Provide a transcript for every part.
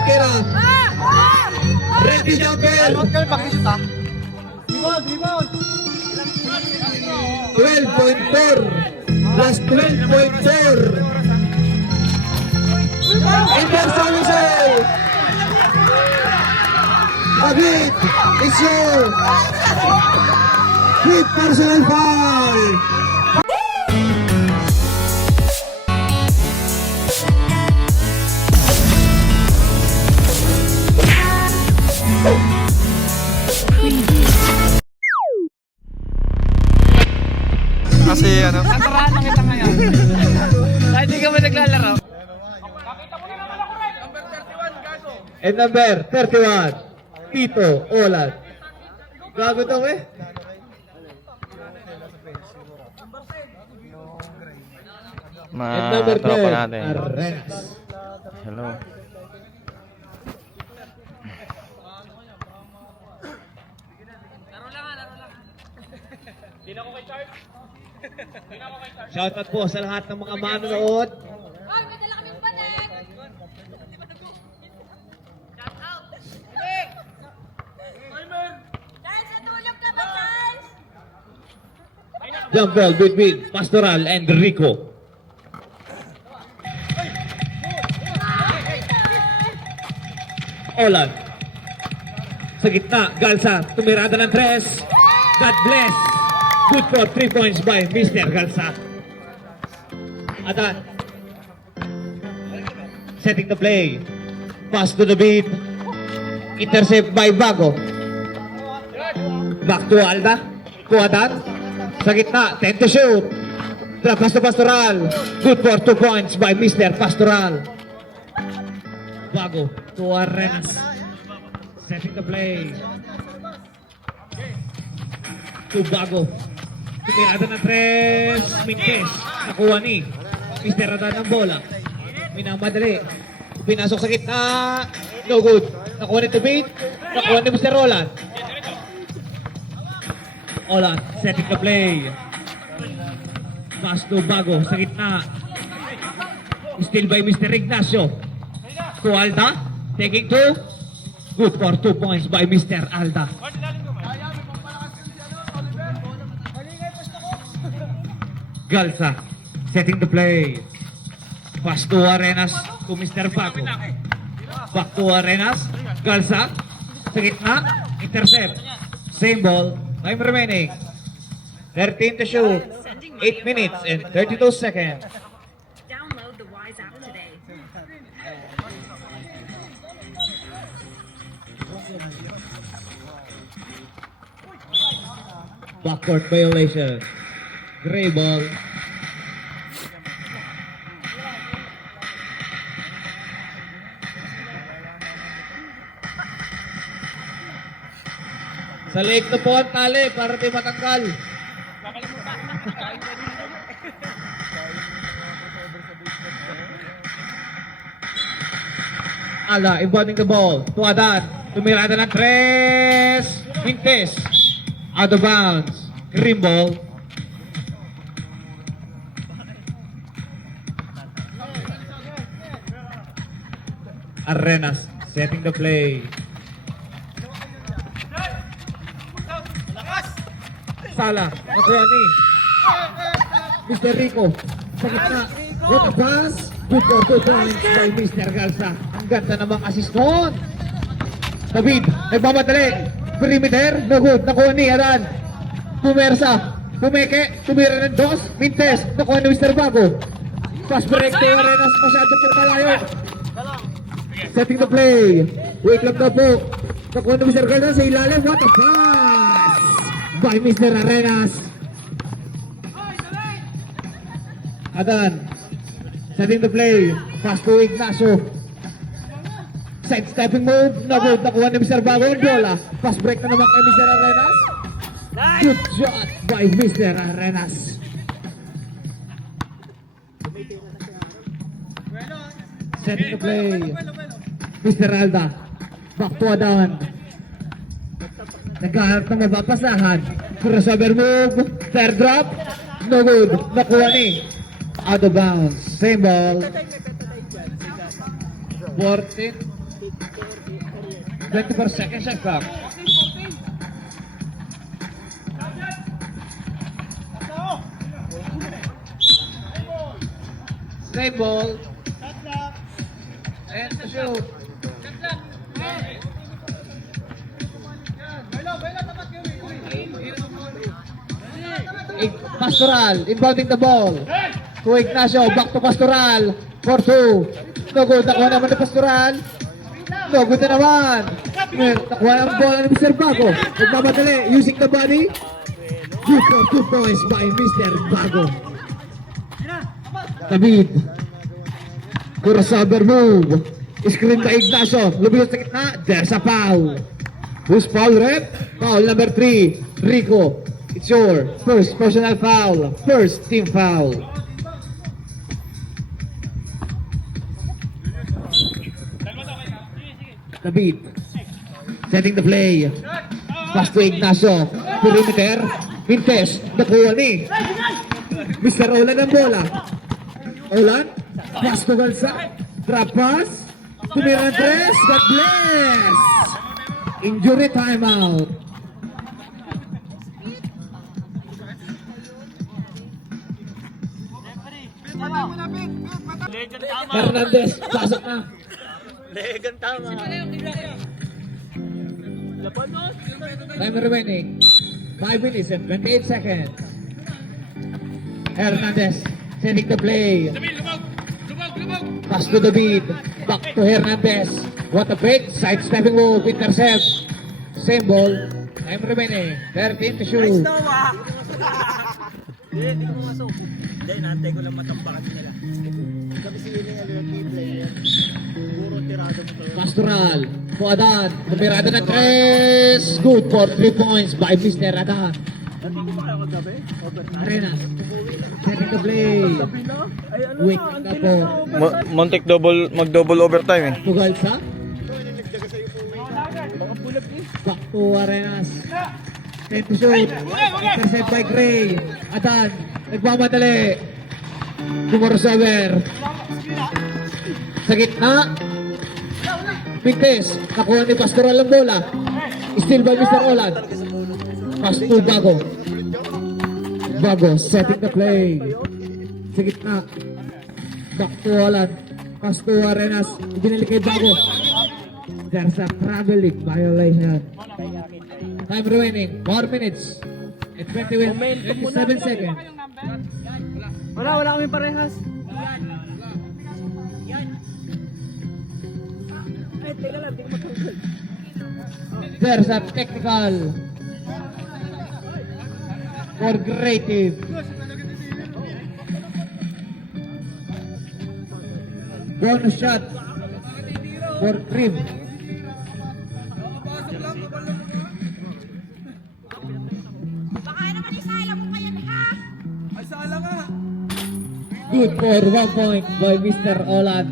Akira. Ready jumper. 12.4 plus 12.4. Anderson Michel. David, it's your quick personal foul. Kasi ano? Tatarahan na kita ngayon. Kahit hindi ka ba naglalaro? And number 31, Tito Olan. Gago daw eh. And number Mga tropa 10, natin. Arenas. Hello. Shoutout po sa lahat ng mga manonood. Hoy, madala kaming panek! Shout out! Charles, natulog ka ba, Charles? Jump ball between Pastoral and Rico. Olan. Sa gitna, Galsa. Tumirada ng 3. God bless. Good for 3 points by Mr. Galsa. Adan. Setting the play. Pass to the beat. Intercept by Bago. Back to Alda. To Adan. Sa gitna, 10 to shoot. Pass to Pastoral. Good for 2 points by Mr. Pastoral. Bago to Arenas. Setting the play. To Bago. Tumirada ng 3. Mintes. Nakuha ni Mr. Adan ng bola. Minamadali. Pinasok sa gitna. No good. Nakuha ni Tubit. Nakuha ni Mr. Roland. Olan. Setting the play. Pass to Bago sa gitna. Still by Mr. Ignacio. To Alda. Taking 2. Good for 2 points by Mr. Alda. Galsa. Setting the play. Pass to Arenas to Mr. Bago. Back to Arenas. Galsa. Sa gitna. Intercept. Same ball. Time remaining. 13 to shoot. 8 minutes and 32 seconds. Download the Wise app today. Backcourt violation. Gray ball. Sa leg na po ang tali para di matanggal. Ala, inbounding the ball. To Adan. Tumirada ng 3. Mintes. Out of bounds. Green ball. Arenas setting the play. Sala. Nakuha ni Mr. Rico. Sa gitna. What a pass. Good for 2 points by Mr. Galsa. Ang ganda namang assist noon. David, nagmamadali. Perimeter, no good. Nakuha ni Adan. Pumersa. Pumeke. Tumira ng 2. Mintes. Nakuha ni Mr. Bago. Pass break to Arenas. Masyado po malayo. Setting the play. Wait lang daw po. Nakuha ni Mr. Galsa sa ilalim. What a pass by Mr. Arenas. Adan. Setting the play. Pass to Ignacio. Side-stepping move. No good. Nakuha ni Mr. Bago ang bola. Pass break na naman kay Mr. Arenas. Good shot by Mr. Arenas. Setting the play. Mr. Alda. Back to Adan. Nagkaharap na mapapasahan. Crossover move. Third drop. No good. Nakuha ni. Out of bounds. Same ball. 14. 24 seconds shot clock. Straight ball. And to shoot. Pastoral, inbounding the ball. To Ignacio, back to Pastoral. 4-2. No good, nakuha naman ni Pastoral. No good na naman. Nakuha ang bola ni Mr. Bago. Nagmamadali, using the body. Good for 2 points by Mr. Bago. David. Crossover move. Screen by Ignacio. Lumilos sa gitna. There's a foul. Who's foul rep? Foul number 3. Rico. It's your first personal foul. First team foul. David. Setting the play. Pass to Ignacio. Perimeter. Mintes. Nakuha ni Mr. Olan ang bola. Olan. Pass to Galsa. Drop pass. Tumira tres. God bless. Injury timeout. Hernandez, pasok na. Legan tama. Time remaining. 5 minutes and 28 seconds. Hernandez, sending the play. Pass to the beat. Back to Hernandez. What a break. Sidestepping move. Intercept. Same ball. Time remaining. 13 to shoot. Hindi ko masok. Hindi, naantay ko lang matampakan nila. Kami si Willing Alberti player. Puro tirado mo tayo. Pastoral. To Adan. Tumirada ng tres. Good for 3 points by Mr. Adan. Hindi ko ba kayo kagabi? Arenas. Setting the play. Ay, ano Wait na, na po. Montek mag-double overtime eh. Tugalsa. baka pulag eh. Back to Arenas. 10 to shoot. Intercept by Gray. Adan. Nagmamadali. Crossover. Sa gitna. Pintes. Nakuha ni Pastoral ang bola. Still by Mr. Olan. Pass to Bago. Bago. Setting the play. Sa gitna. Back to Olan. Pass to Arenas. Ibinalik kay Bago. There's a traveling violation. Time remaining, 4 minutes and 27 seconds. Wala kami parehas. Ay, teka lang, di ko matanggal. There's a technical for creative. Bonus shot for Trim. Baka naman isala mo kayan ha? Good for 1 point by Mr. Olan.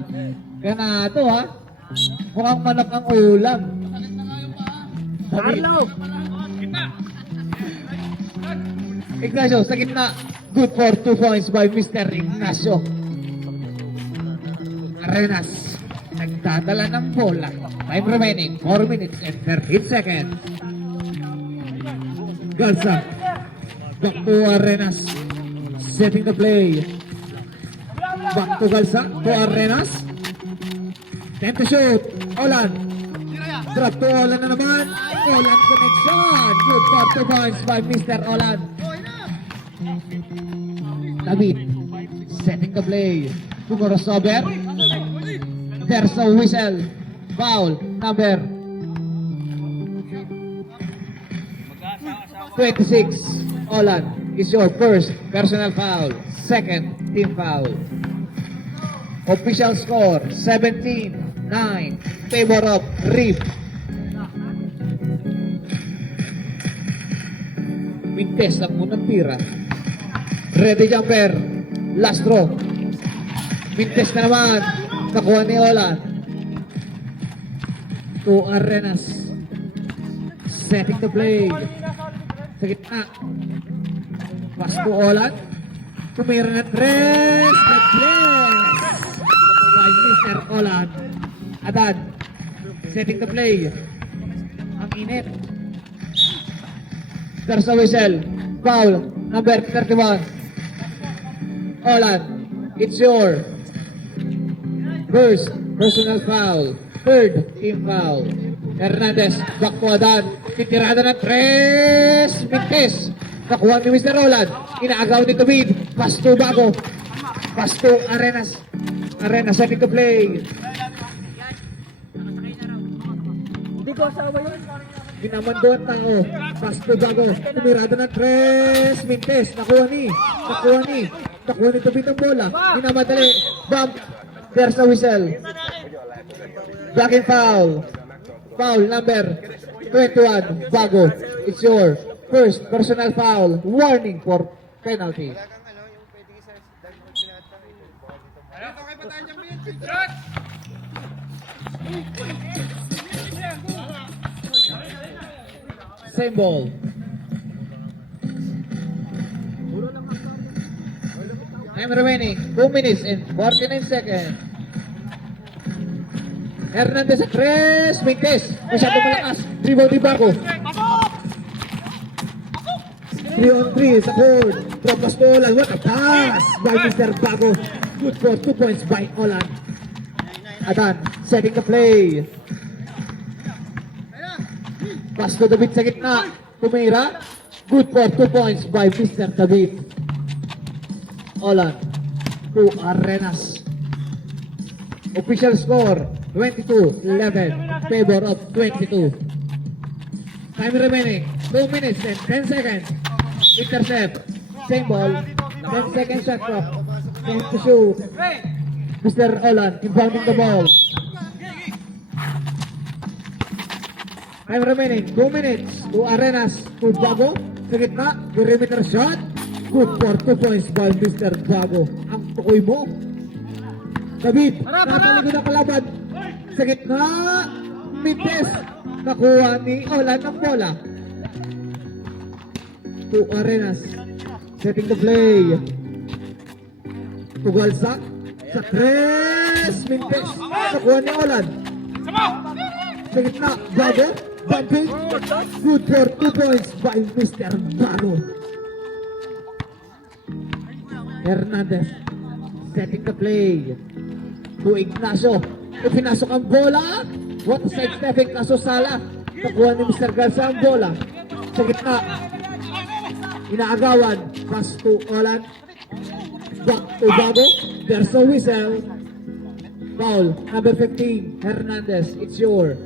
Kana to ha. Mukhang manok ang ulam. Carlo! Ignacio sa gitna. Good for 2 points by Mr. Ignacio. Arenas. Nagdadala ng bola. Time remaining 4 minutes and 13 seconds. Garza. Back to Arenas. Setting the play. Back to Galsa. To Arenas. 10 to shoot. Olan. Drop to Olan na naman. Olan connection. Good for 2 points by Mr. Olan. David. Setting the play. To Crossover. There's a whistle. Foul. Number 26. Olan is your first personal foul. Second team foul. Official score 17-9. Favor of Reef. Mintes ang unang tira. Ready jumper. Last throw. Mintes na naman. Nakuha ni Olan. To Arenas. Setting the play. Sa gitna. Pass to Olan. Tumira na tres. God bless. By Mr. Olan. Adan. Setting the play. Ang init. There's a whistle. Foul. Number 31. Olan. It's your first personal foul. Third team foul. Hernandez. Back to Adan. Titirada ng 3 minutes. Nakuha ni Mr. Roland. Inaagaw ni Tubid. Pass to Bago. Pass to Arenas. Arenas setting to play. Hindi ko asawa yun. Ginamando ang tao. Pass to Bago. Tumirada ng 3 minutes. Nakuha ni Tubid ang bola. Minamadali. Bump. There's a whistle. Back in foul. Foul number 21. Bago. It's your first personal foul. Warning for penalty. Same ball. Time remaining 2 minutes and 49 seconds. Hernandez at 3 minutes. Masyadong malakas. Rebound ni Bago. 3-on-3 sa court. From Pastolan. What a pass by Mr. Bago. Good for 2 points by Olan. Adan setting the play. Pass to David sa gitna. Tumira. Good for 2 points by Mr. David. Olan to Arenas. Official score 22-11. Favor of 22. Time remaining 2 minutes and 10 seconds. Intercept. Same ball. 10 seconds shot clock. 10 to shoot. Mr. Olan inbounding the ball. Time remaining 2 minutes to Arenas to Bago. Sa gitna, perimeter shot. Good for 2 points by Mr. Bago. Ang tukoy mo. David, nataligod ang kalaban. Sa gitna, Mintes. Nakuha ni Olan ang bola. To Arenas. Setting the play. Tugalsak. Sa 3 Mintes. Nakuha ni Olan. Sa gitna, Bago. Bumping. Good for 2 points by Mr. Bago. Hernandez. Setting the play. To Ignacio. Ipinasok ang bola. What a sidestepping kaso Sala. Nakuha ni Mr. Garza ang bola. Sa gitna. Inaagawan. Pass to Olan. Back to Bago. There's a whistle. Foul. Number 15. Hernandez. It's your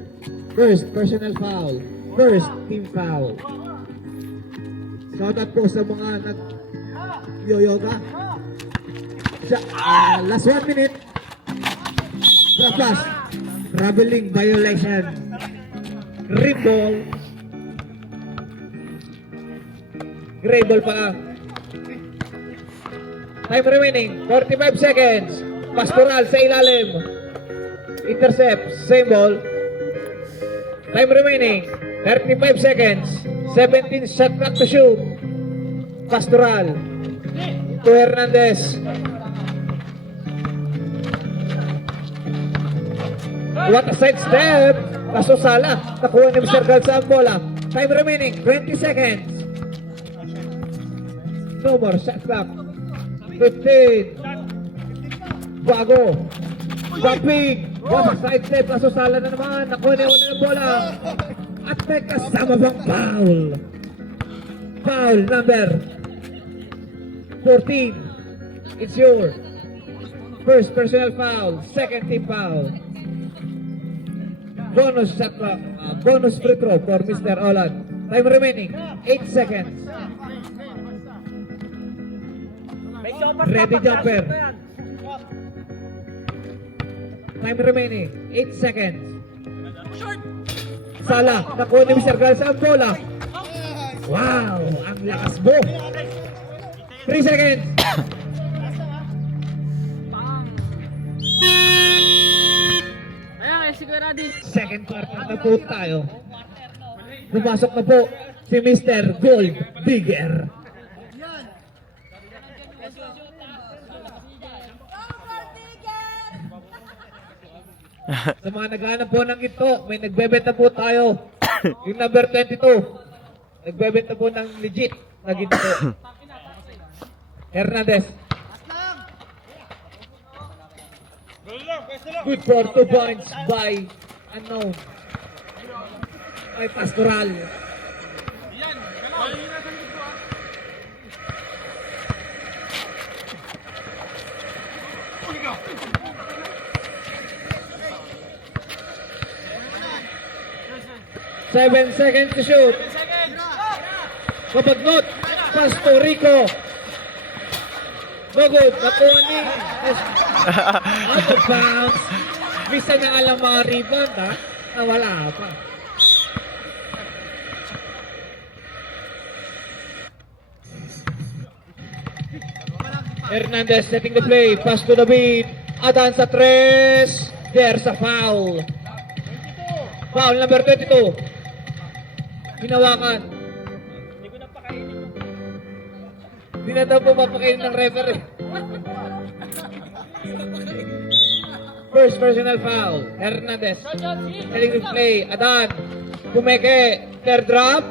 first personal foul. First team foul. Shout out po sa mga nag-yoyoga. Last 1 minute. Drop pass. Traveling violation. Rip ball. Gray ball pa. Time remaining 45 seconds. Pastoral sa ilalim. Intercept. Same ball. Time remaining 35 seconds. 17 shot clock to shoot. Pastoral to Hernandez. What a side step. Kaso Sala. Nakuha ni Mr. Galsa ang bola. Time remaining 20 seconds. No more shot clock. 15. Bago. Bumping. What a side step. Kaso Sala na naman. Nakuha ni Olan ang bola. At may kasama bang foul. Foul number 14. It's your first personal foul. Second team foul. Bonus shot clock. Bonus free throw for Mr. Olan. Time remaining 8 seconds. Ready jumper. Time remaining 8 seconds. Sala, nakuha ni Mr. Garza ang bola. Wow, ang lakas mo. 3 seconds. Second quarter na po tayo. Pumasok na po si Mr. Gold Digger. Sa mga naghahanap po ng ito, may nagbebenta po tayo. Yung number 22. Nagbebenta po ng legit na ginto. Hernandez. Good for 2 points by unknown. By Pastoral. Seven seconds to shoot. Kapagnot. Pastor Rico. No good. Nakuha ni. Out of bounds. Bisa na alam mga rebound ha. Nawala pa. Hernandez setting the play. Pass to the beat. Adan sa tres. There's a foul. Foul number 22. Hinawakan. Hindi na daw po mapakainin ng referee. First personal foul. Hernandez. Setting the play. Adan. Pumeke. Third drop.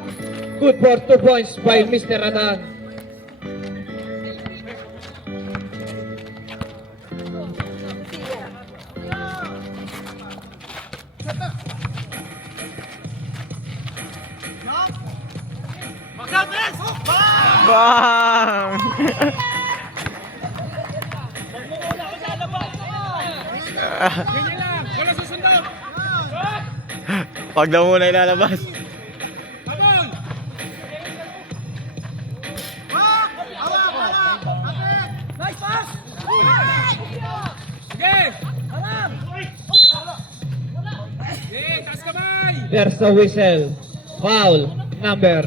Good for 2 points by Mr. Adan. Bang! Pag daw muna ilalabas. Nice pass! There's a whistle. Foul number.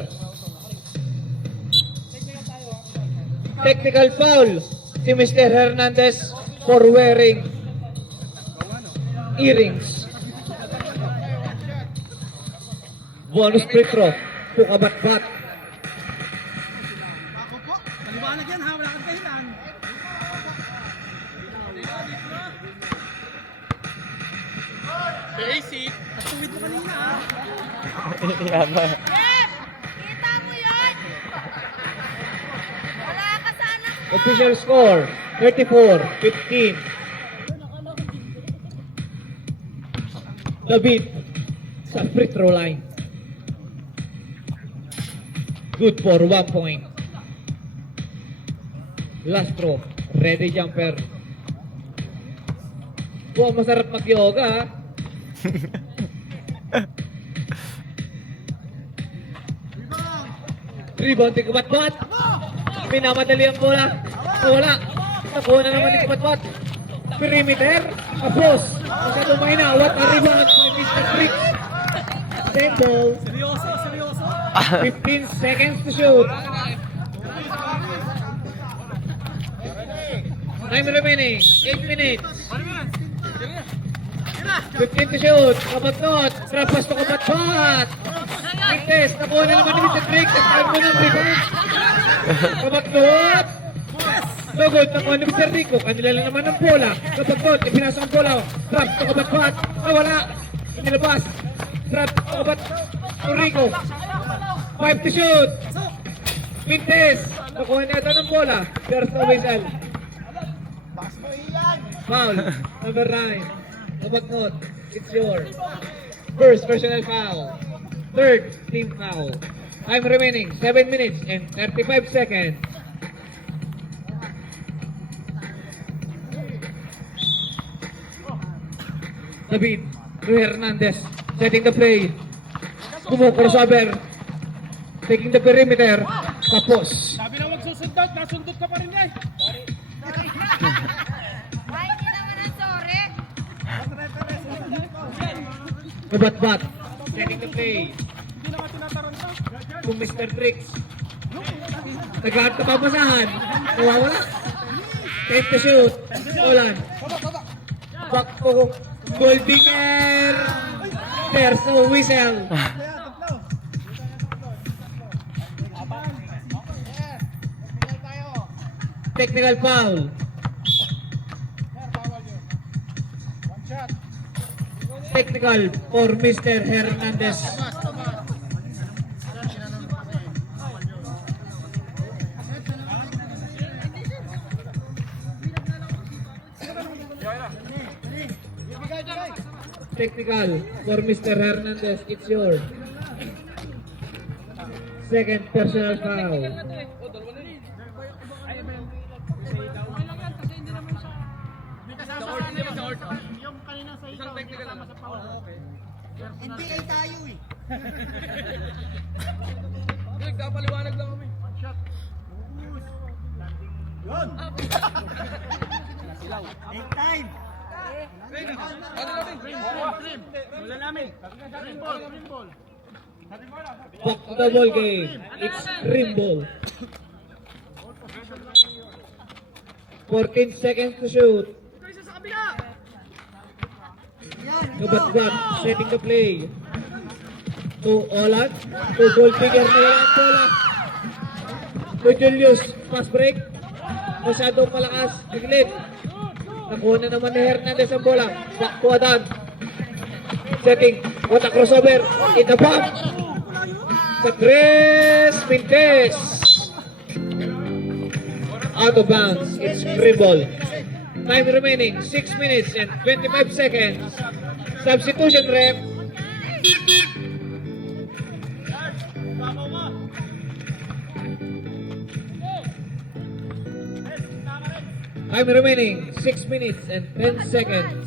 Technical foul si Mr. Hernandez for wearing earrings. Bonus free throw. Pukabat-bat. Maliwanag yan ha, wala kang dahilan. Basic. Nasuwid mo kanina ha. Yaman. Jeff! Kita mo yun! Wala ka sana. Official score 34-15. David sa free throw line. Good for 1 point. Last throw. Ready jumper. Wow, masarap mag-yoga ha. Rebound ni Kubatbat. Minamadali ang bola. Bola. Nakuha na naman ni Kubatbat. Perimeter. Apos. Masyadong mahina. What a rebound by Mr. Briggs. Same ball. Seryoso, seryoso. 15 seconds to shoot. Time remaining. 8 minutes. 15 to shoot. Kabagnot. Trapas to Kabatbat. Mintes. Nakuha na naman ni Mr. Briggs. At time mo ng rebound. Kabagnot. No good. Nakuha ni Mr. Rico. Kanila lang naman ang bola. Kabagnot. Ipinasok ang bola. Trap to Kabatbat. Nawala. Inilabas. Trap to Kabatbat. Rico. 5 to shoot. Mintes. Nakuha niya ito ng bola. There's no whistle. Foul. Number 9. Kabagnot. It's yours. First personal foul. Third team foul. Time remaining 7 minutes and 35 seconds. David Hernandez setting the play. Crossover. Taking the perimeter. Tapos. Sabi na magsusundot, nasundot ka pa rin eh. Ay, hindi naman ang sorry. Kabatbat. Setting the play. Hindi naman tinataranta. Kung Mr. Briggs. Nagkahat ka papasahan. Nawawala. Time to shoot. Olan. Back to Goldinger. There's no whistle. Technical foul. Technical for Mr. Hernandez. Technical for Mr. Hernandez. It's your second personal foul. NBA tayo eh. Nagkapaliwanag lang kami. Yun! Take time! Wala namin. Green ball. Back to the ball game. It's green ball. 14 seconds to shoot. Kabatbat, setting the play. To Olan. To goal figure na yan ang bola. To Julius. Pass break. Masyadong malakas. Biglit. Nakuha na naman ni Hernandez ang bola. Back to Adan. Setting. What a crossover. In the back. Sa Tres Mintes. Out of bounds. It's free ball. Time remaining 6 minutes and 25 seconds. Substitution rep. Time remaining 6 minutes and 10 seconds.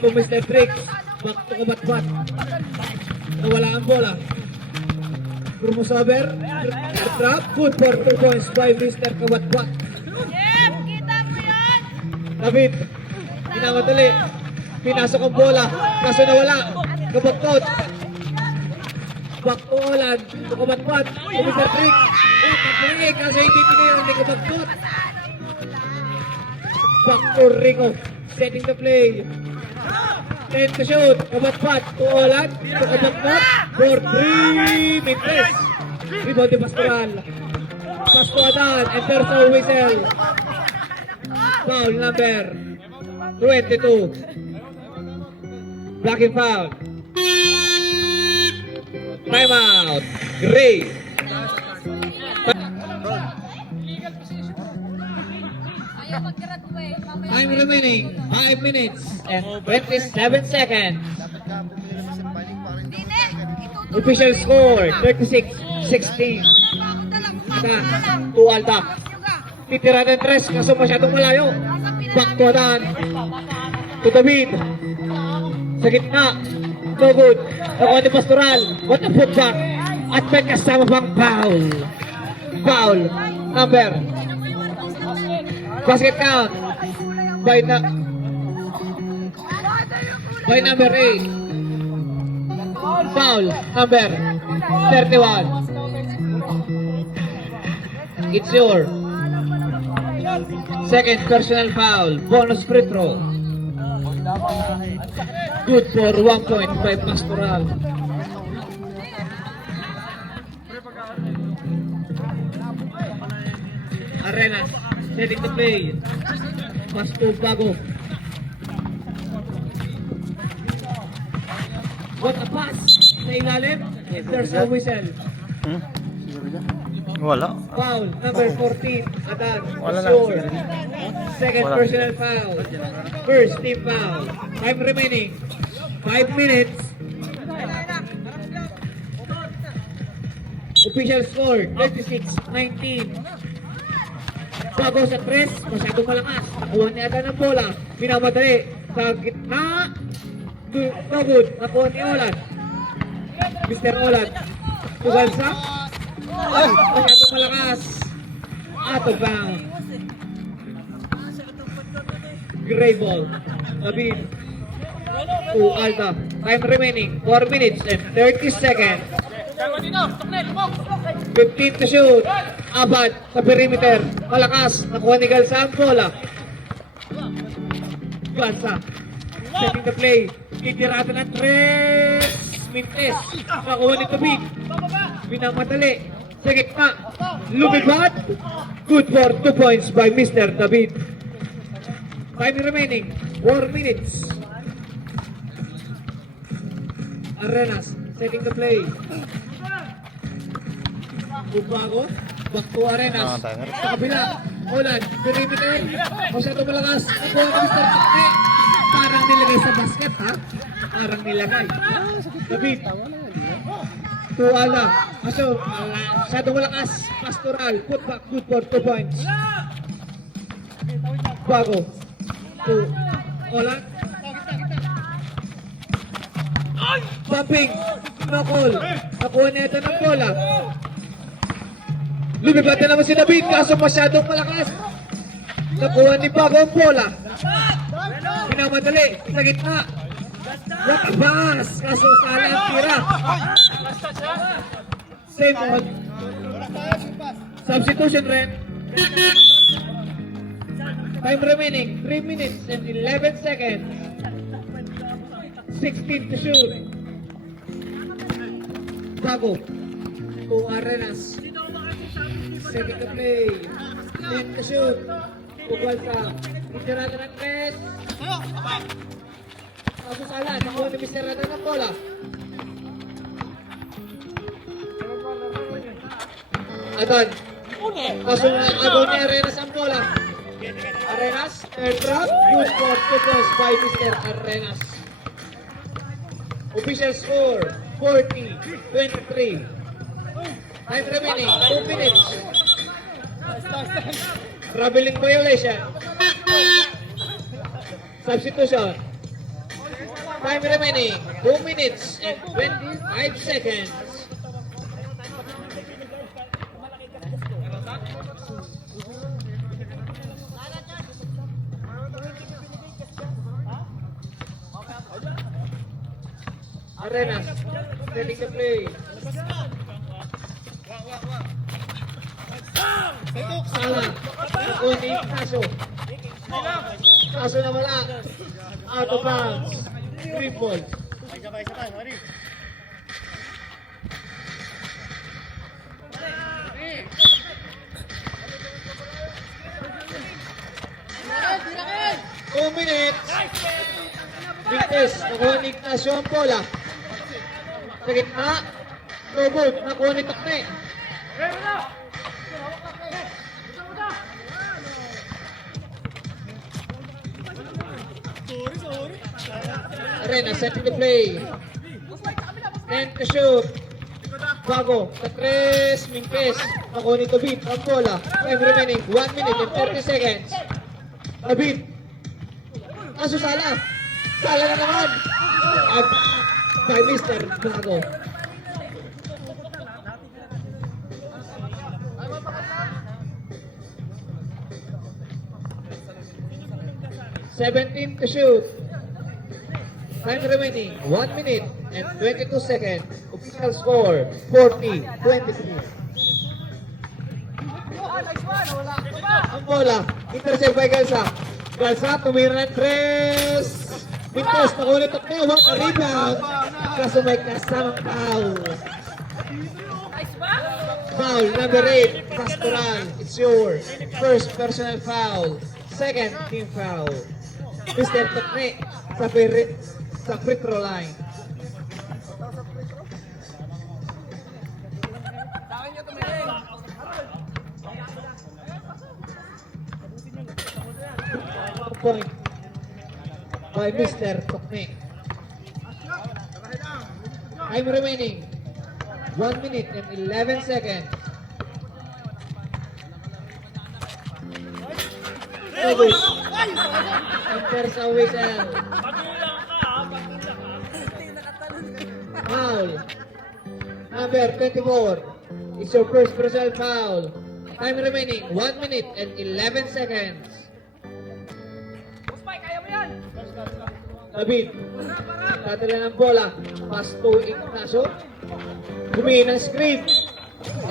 To Mr. Tricks. Back to Kabatbat. Nawala ang bola. Crossover. Trap. Good for 2 points by Mr. Kabatbat. Jeff, kita mo yan! David, pinamadali. Pinasok ang bola. Kaso nawala. Kabatkot. Back to Olan. To Kabatbat. To Mr. Trick. Kapili. Kaso hindi pinayon ni Kabatkot. Back to Rico. Setting the play. 10 to shoot. Kabatbat. To Olan. To Kabatkot. For 3 minutes. Rebound de Pastoral. Pasto Adan. And there's a whistle. Foul number 22. Blocking foul. Timeout. Great. Ayaw mag-graduate. Mamaya Time remaining 5 minutes and 27 seconds. Hindi na. Itutuloy. Official score 36-16. Adan to Alta. Titira ng tres kaso masyadong malayo. Back to Adan. To David. Sa gitna. No good. Nakuha ni Pastoral. What a putback. At may kasama pang foul. Foul. Number. Basket count. By number 8. Foul. Number 31. It's your second personal foul. Bonus free throw. Good for 1 point by Pastoral. Arenas setting the play. Pasto Bago. What a pass! Sa ilalim. There's a whistle. Wala. Foul number 14. Adan. Wala na. Sure. Second Wala. personal foul. First team foul. Time remaining 5 minutes. Official score 36-19. Bago sa tres, masyadong malakas. Nakuha ni Adan ang bola. Minamadali sa gitna. No good. Nakuha ni Olan. Mr. Olan. Tugalsa. Masyadong malakas. Out of bounds. Gray ball. David. To Alta. Time remaining 4 minutes and 30 seconds. 15 to shoot. Abad sa perimeter. Malakas. Nakuha ni Galsa ang bola. Galsa. Setting the play. Titirata ng tres. Mintes. Nakuha ni Tubig. Minamadali. Sa gitna. Lumipad. Good for 2 points by Mr. David. Time remaining 4 minutes Arenas, setting the play. Bubago, back to Arenas. Sa kabila, Olan, perimeter. Masyado malakas. Nakuha na Mr. Takne. Parang nilagay sa basket, ha? Parang nilagay. David. Tuala. Masyado malakas. Pastoral. Put back, good for 2 points. Bago. To Olan. Bumping. No call. Nakuha niya ito ng bola. Lumibat na naman si David, kaso masyadong malakas. Nakuha ni Bago ang bola. Pinamadali, sa gitna. Nakabas, kaso sala ang tira. Same on. Substitution rin. Time remaining, 3 minutes and 11 seconds. 16 to shoot. Bago. To Arenas. Setting the play. 10 to shoot. Bukal sa Mr. ng net. Kaso sala, nakuha ni Mr. Rada ng bola. Adon. Kaso agaw ni Arenas ang bola. Arenas, airdrop. Good for 2 points by Mr. Arenas. Official score, 40-23. Time remaining, 2 minutes. Traveling violation. Substitution. Time remaining, 2 minutes and 25 seconds. Arenas, setting the play. Sala, nakuha Kaso. Kaso na wala. Out of bounds. 3 points. Two minutes. Vignes, nakuha ni Ignacio ang bola. Sa gitna, no good, nakuha ni Takne. Arena, setting the play. 10 to shoot. Bago, sa 3, Minques. Nakuha ni Tobit ang bola. Time remaining, 1 minute and 30 seconds. Tobit. Kaso sala. Sala na naman. At by Mr. Bago. $17 to shoot. Time remaining, 1 minute and 22 seconds. Official score, 40-23. Ang bola, intercept by Galsa. Galsa, tumira ng 3. Mintos, nakulit at niya. What a rebound. Kaso may kasamang foul. Foul, number 8, Pastoral. It's your first personal foul. Second, team foul. Mr. Takne, sa free throw line. Point by Mr. Takne. Time remaining 1 minute and 11 seconds. Enter sa whistle. Foul. Number 24. It's your first personal foul. Time remaining 1 minute and 11 seconds. David. Tatala ng bola. Pass to Ignacio. Humingi ng screen.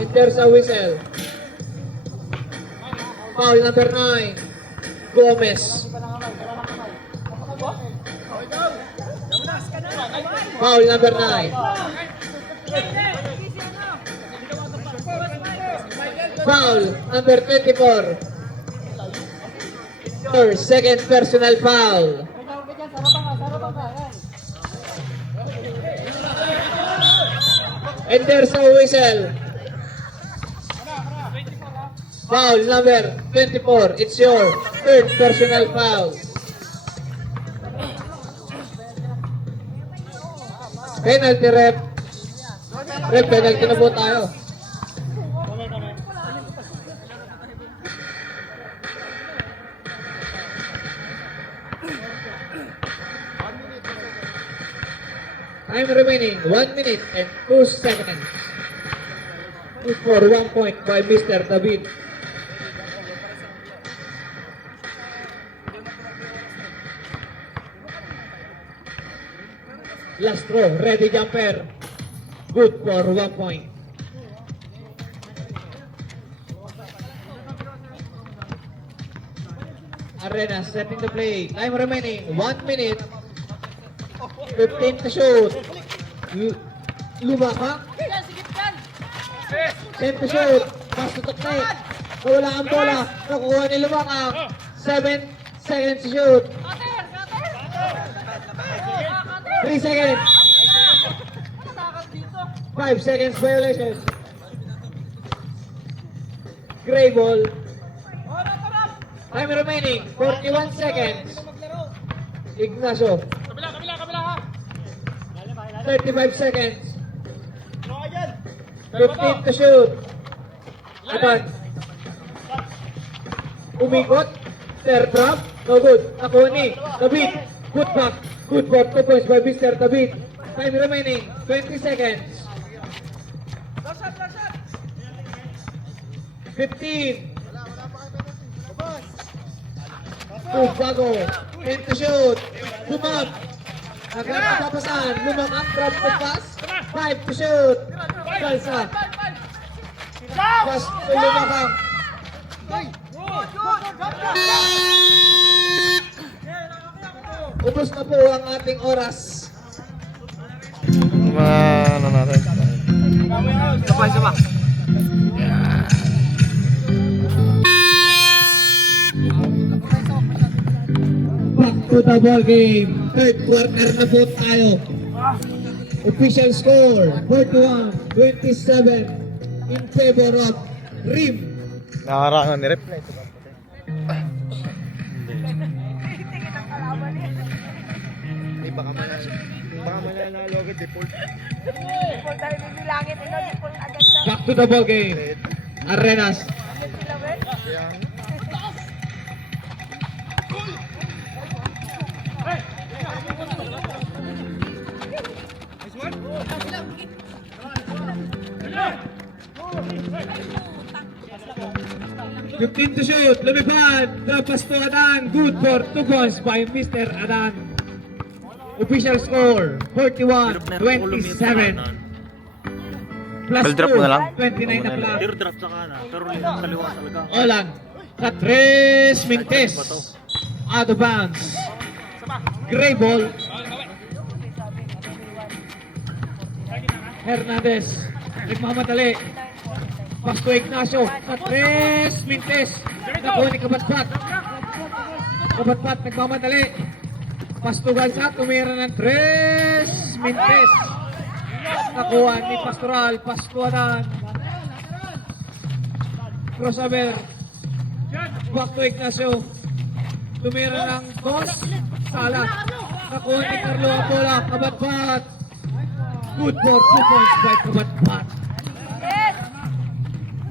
Enter sa whistle. Foul number 9. Gomez. Foul number 9. Foul number 24. Your second personal foul. And there's a whistle. Foul number 24. It's your third personal foul. Penalty rep. Rep, penalty na po tayo. Time remaining 1 minute and 2 seconds. Good for 1 point by Mr. David. Last throw, ready jumper. Good for 1 point. Arena setting the play. Time remaining 1 minute. 15 to shoot. Lumakak. 10 to shoot. Pass to Toknek. Nawala ang bola. Nakuha ni Lumakak. 7 seconds to shoot. 3 seconds. 5 seconds violation. Gray ball. Time remaining 41 seconds. Ignacio. 35 seconds. 15 to shoot. Aban. Umikot. Third drop. No good. Nakuha ni David. Good back. Good for 2 points by Mr. David. Time remaining 20 seconds. 15. Bago. 10 to shoot. Lumab. Agad papasan. Lumab ang drop to pass. 5 to shoot. Salsa. Pass to Lumab. Ubus na po ang ating oras. Ano natin? Isa pa. Back to the ball game. Third quarter na po tayo. Official score 41-27 in favor of Rim. Nakarangan ni Rep. Baka mananalo agad default. Default tayo nilangit. Default agad sa... Back to the ball game. Arenas. Fifteen to shoot. Lumipad. Dapas to Adan. Good for 2 points by Mr. Adan. Official score 41-27. Plus Ball drop mo na lang. 29 na plus. Zero drop sa kanan, pero sa kaliwa talaga. Olan. Sa 3 minutes. Out of bounds. Gray ball. Hernandez. Nagmamadali. Pass to Ignacio. Sa 3 minutes. Nakuha ni Kabatpat. Kabatpat nagmamadali. Pass to Galsa. Tumira ng 3 minutes. Nakuha ni Pastoral. Pass to Adan. Crossover. Back to Ignacio. Tumira ng Dos. Sala. Nakuha ni Carlo ang bola. Kabatpat. Good for 2 points by Kabatpat.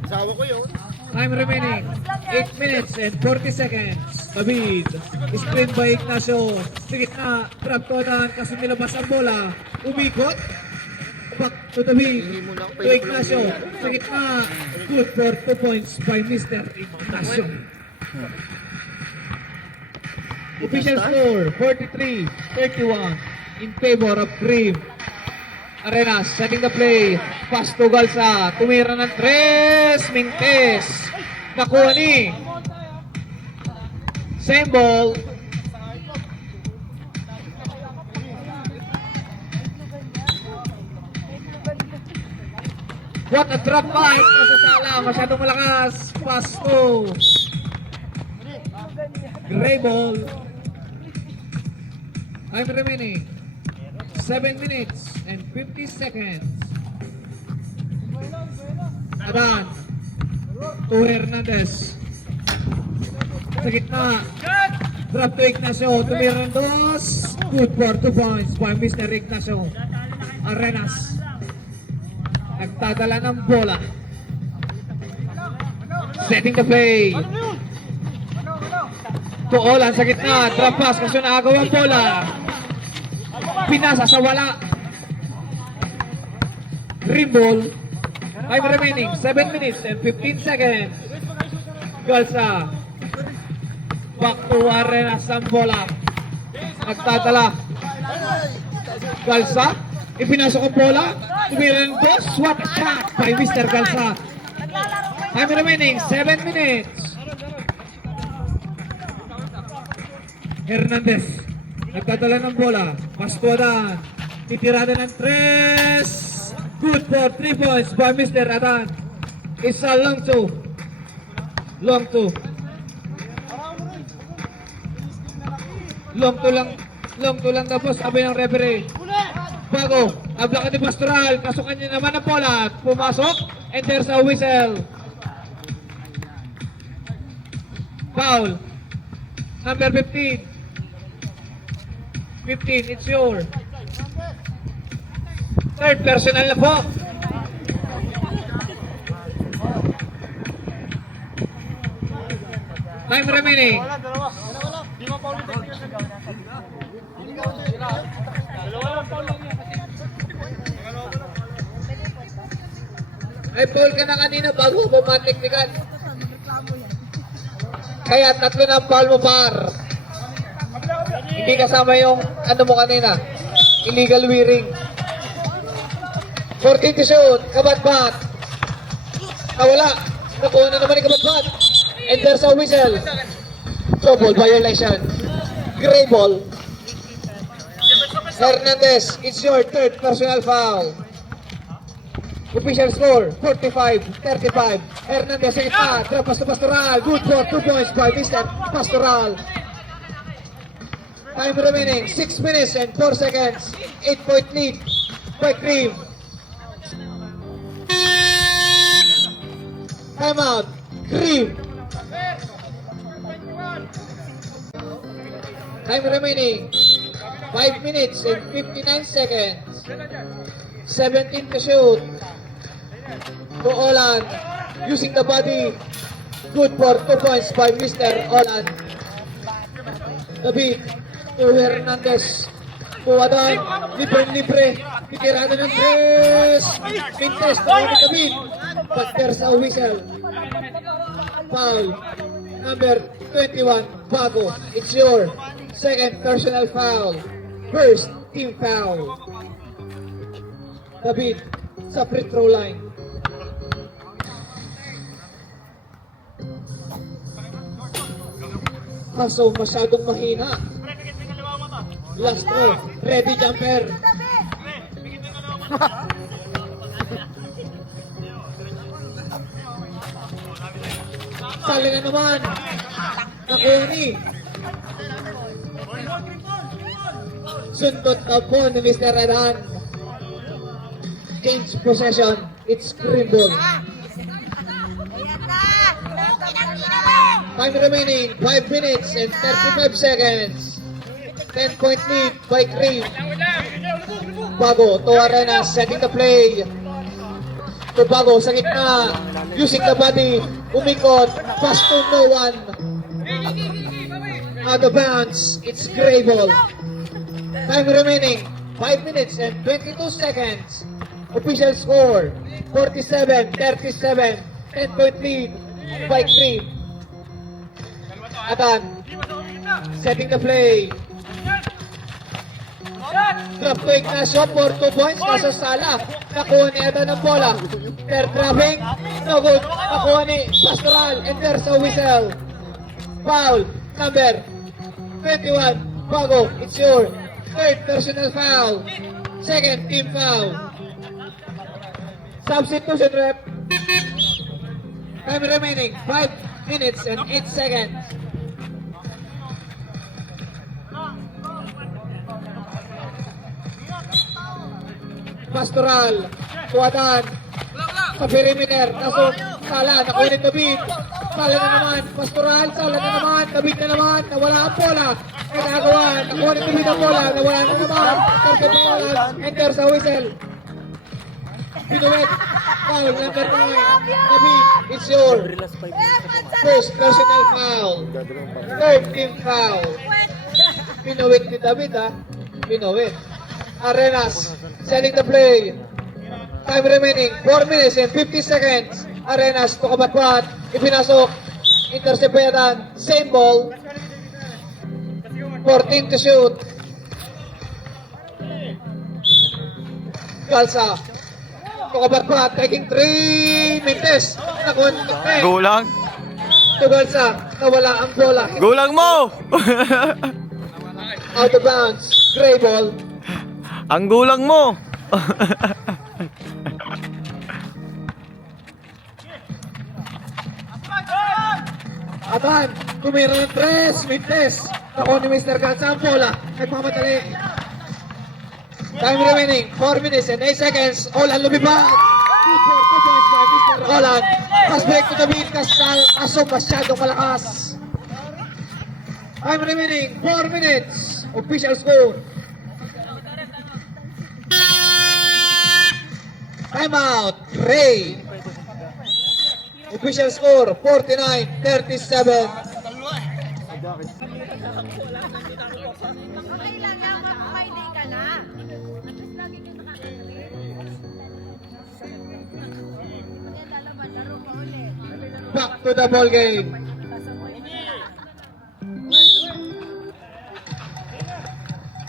Asawa ko yun. Time remaining 8 minutes and 40 seconds. David. Screen by Ignacio. Sa gitna. Trap to Adan. Kasi nilabas ang bola. Umikot. Back to David. To Ignacio. Sa gitna. Good for 2 points by Mr. Ignacio. Official score 43-31 in favor of Cream. Arenas setting the play. Pass to Galsa. Tumira ng 3 minutes. Nakuha ni same ball. What a drop by. Nasa sala. Masyadong malakas. Pass to Gray ball. Time remaining 7 minutes and 50 seconds. Adan. To Hernandez. Sa gitna. Drop to Ignacio. To Mirandos. Good for 2 points by Mr. Ignacio Arenas. Nagtadala ng bola. Setting the play. To Olan sa gitna. Drop pass kasi naagaw ang bola. Pinasa sa wala. Green ball. 5 remaining. 7 minutes and 15 seconds. Galsa. Back to Arenas ang bola. Nagtadala. Galsa. Ipinasok ang bola. Tumiran dos. What a shot by Mr. Galsa. 5 remaining. 7 minutes. Hernandez. Nagdadala ng bola. Pastuadan. Titirada ng 3. Good for 3 points by Mr. Adan. Isa long two. Long two. Long two lang tapos sabi ng referee. Bago. Ablakan ni Pastoral. Pasukan niya naman ang bola. Pumasok. And there's a whistle. Foul. Number 15. 15, it's your third personal na po. Time remaining. Ay, foul ka na kanina bago mo mateknikan. Kaya 3 na ang foul mo, par. Hindi kasama yung ano mo kanina. Illegal wearing. 14 to shoot. Kabat-bat. Nawala. Nakuha na naman yung kabat-bat. And there's a whistle. Trouble violation. Gray ball. Hernandez, it's your third personal foul. Official score, 45-35. Hernandez sa gitna. Drop pass to Pastoral. Good for 2 points by Mr. Pastoral. Time remaining, 6 minutes and 4 seconds. 8-point lead by Cream. Time out, Cream. Time remaining, 5 minutes and 59 seconds. 17 to shoot. To Olan, using the body. Good for 2 points by Mr. Olan. David. To Hernandez. To Adan. Libre. Itirada ng 3. Pintes. Tawag ni David. But there's a whistle. Foul. Number 21. Bago. It's your second personal foul. First team foul. David. Sa free throw line. Kaso masyadong mahina. Last throw. Ready jumper. Sali na naman. Nakuha ni. Sundot na po ni Mr. Adan. Change possession. It's green ball. Time remaining, 5 minutes and 35 seconds. 10-point lead by Cream. Bago, to Arenas, setting the play. To Bago, sa gitna, using the body, umikot, pass to no one. Out of bounds, it's gray ball. Time remaining, 5 minutes and 22 seconds. Official score, 47-37. 10-point lead by Cream. Atan, setting the play. Drop to Ignacio for 2 points. Nasa sala. Nakuha ni Atan ng bola. They're dropping. No good. Nakuha ni Pastoral. And there's a whistle. Foul. Number 21. Bago. It's your third personal foul. Second team foul. Substitution rep. Time remaining. 5 minutes and 8 seconds. Pastoral, Tuadan, sa perimeter. Kaso, Sala, nakunin David. Sala na naman, Pastoral, Sala na naman, David na naman, nawala ang bola. Ginagawa, nakunin David ang bola, nawala na naman. Enter sa whistle. Pinuwet, foul, number 9. David, it's your first personal foul. Third team foul. Pinuwet ni David, ha? Pinuwet. Arenas, sending the play. Time remaining, 4 minutes and 50 seconds. Arenas, tukabatwat, ipinasok. Intercept pa yatan, same ball. 14 to shoot. Galsa, tukabatwat, taking 3 minutes. Nakunti. Gulang. To Galsa, nawala ang bola. Gulang mo! Out of bounds, gray ball. Ang gulang mo! Atan, tumira ng 3 minutes. Ako ni Mr. Gansampola, nagmamadali. Time remaining, 4 minutes and 8 seconds. Olan lumipad. 2 points by Mr. Olan. Pass break to the beat, kaso masyadong malakas. Time remaining, 4 minutes. Official score. Time out, Ray. Official score, 49-37. Okay lang yan, makakaili ka na. At least lagi ka nakakagaling. Kaya lalaban, laro ka ulit. Back to the ball game.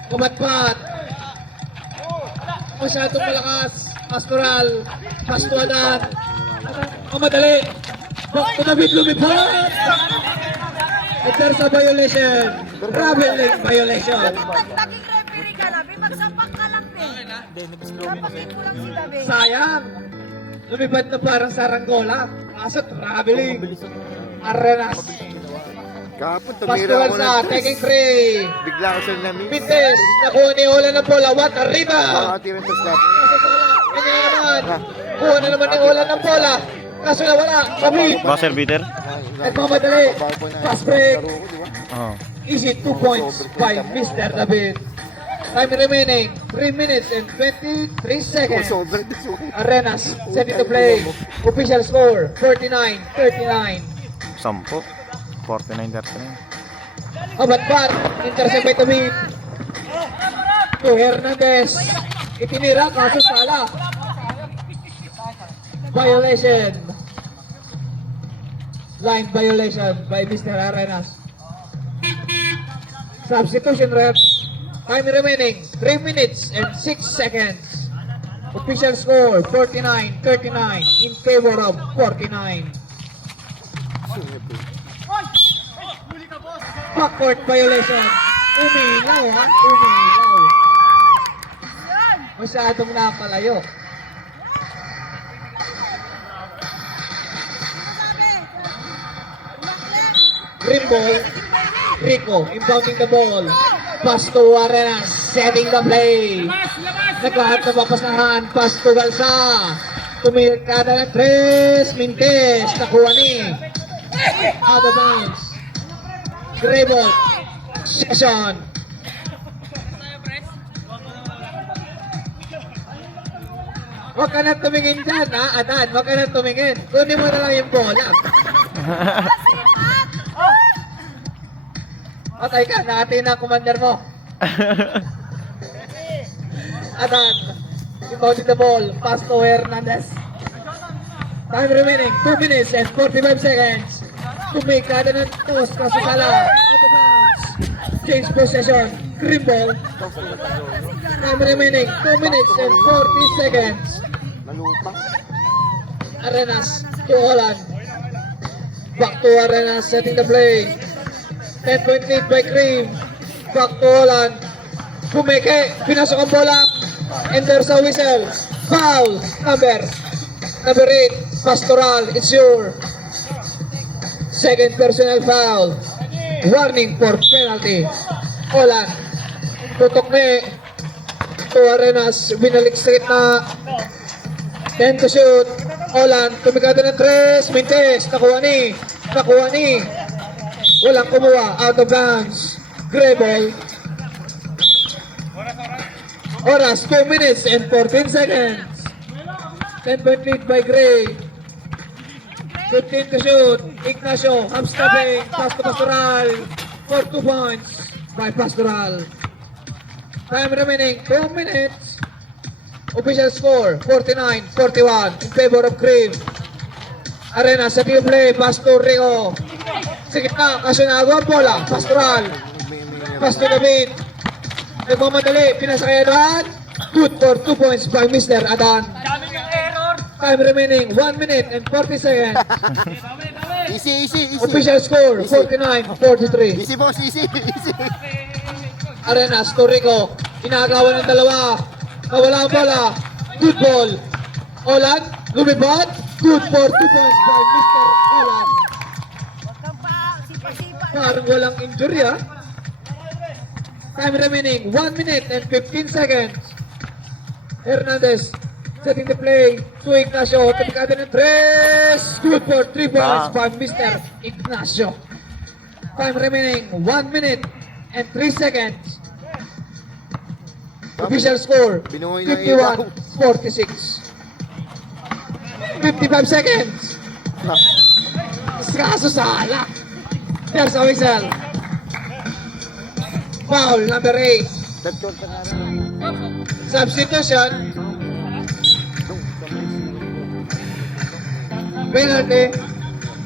Kumatpat. Masyadong malakas. Pastoral. Pastuadan. Madali. Back to the beat, lumipad. And there's a violation. Traveling violation. Naging referee ka lang, may magsapak ka lang din. Sapakin mo lang si David. Sayang. Lumipad na parang saranggola. Kaso traveling. Arenas. Kahapon, tumira Pastoral ako na, ng taking free. bigla ako sa namin. Pintes. Nakuha ni Ola ng bola. What a rebound. Makakatira ng stop. Kanya naman. Kuha na naman ni Ola ng bola. Kaso nawala. David. Buzzer beater? Nagmamadali. Fast break. Oo. Easy 2 points by Mr. David. Time remaining 3 minutes and 23 seconds. Sobrang diso. Arenas setting to play. Official score 49-39. 10. 49-39. Abatbat. Intercept by David. To Hernandez. Itinira kaso sala. Violation. Line violation by Mr. Arenas. Substitution ref. Time remaining 3 minutes and 6 seconds. Official score 49-39 in favor of 49. Backcourt violation. Umilaw, ha? Umilaw. Masyadong napalayo. Green ball. Rico inbounding the ball. Pass to Arenas. Setting the play. Naglahat na papasahan. Pass to Galsa. Tumikada ng 3 minutes. Nakuha ni. Out of bounds. Gray ball. Session. Huwag ka na tumingin dyan, ha? Adan, huwag ka na tumingin. Kunin mo na lang yung bola. Patay ka, natin ang commander mo. Adan, inbounding the ball. Pass to Hernandez. Time remaining, 2 minutes and 45 seconds. Tumikada ng toss, kaso sala. Out of bounds. Change possession. Green ball. Time remaining, 2 minutes and 40 seconds. Nalupang. Arenas to Holland. Back to Arenas, setting the play. 10-point lead by Cream. Back to Holland. Pumeke, pinasok ang bola. And there's a whistle. Foul. Number 8. Pastoral, it's your second personal foul. Warning for penalty. Holland. Tutok ni to Arenas. Binalik sa gitna. 10 to shoot. Olan, tumikado ng 3, Mintes, nakuha ni. Walang kumuha, out of bounds. Grebel. Oras, 2 minutes and 14 seconds. 10-point lead by Gray. 15 to shoot. Ignacio, half stepping, pass to Pastoral. For 2 points by Pastoral. Time remaining 2 minutes. Official score 49-41 in favor of Green. Arena sa team play, Pastor Rico. Sa gitna, Kasunagawa, bola, Pastoral. Pastor David. Nagmamadali, pinasakayadan. Good for 2 points by Mr. Adan. Time remaining 1 minute and 40 seconds. Easy. Official score 49-43. Easy, boss. Easy. Arenas, Torrico, inagawan ng dalawa. Nawala ang bola. Good ball. Olan, lumibad. Good for 2 points by Mr. Olan. Huwag kang pa, sipa-sipa. Parang walang injury ah. Time remaining 1 minute and 15 seconds. Hernandez setting the play to Ignacio. Tapikado ng 3. Good for 3 points by Mr. Ignacio. Time remaining 1 minute and 3 seconds. Official score Binuhay na ibaw. 51-46. 55 seconds. Kaso sala. There's a whistle. Foul number 8. Substitution. Penalty.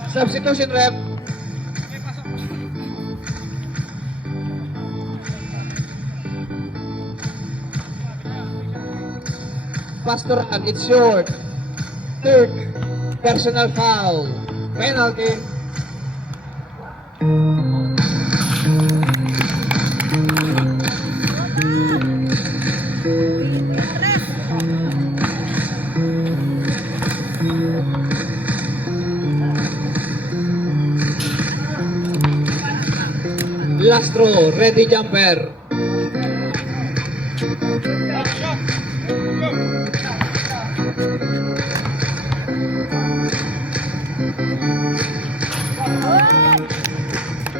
Substitution rep. Pastoral, it's short. Third, personal foul. Penalty. Last throw, ready jumper.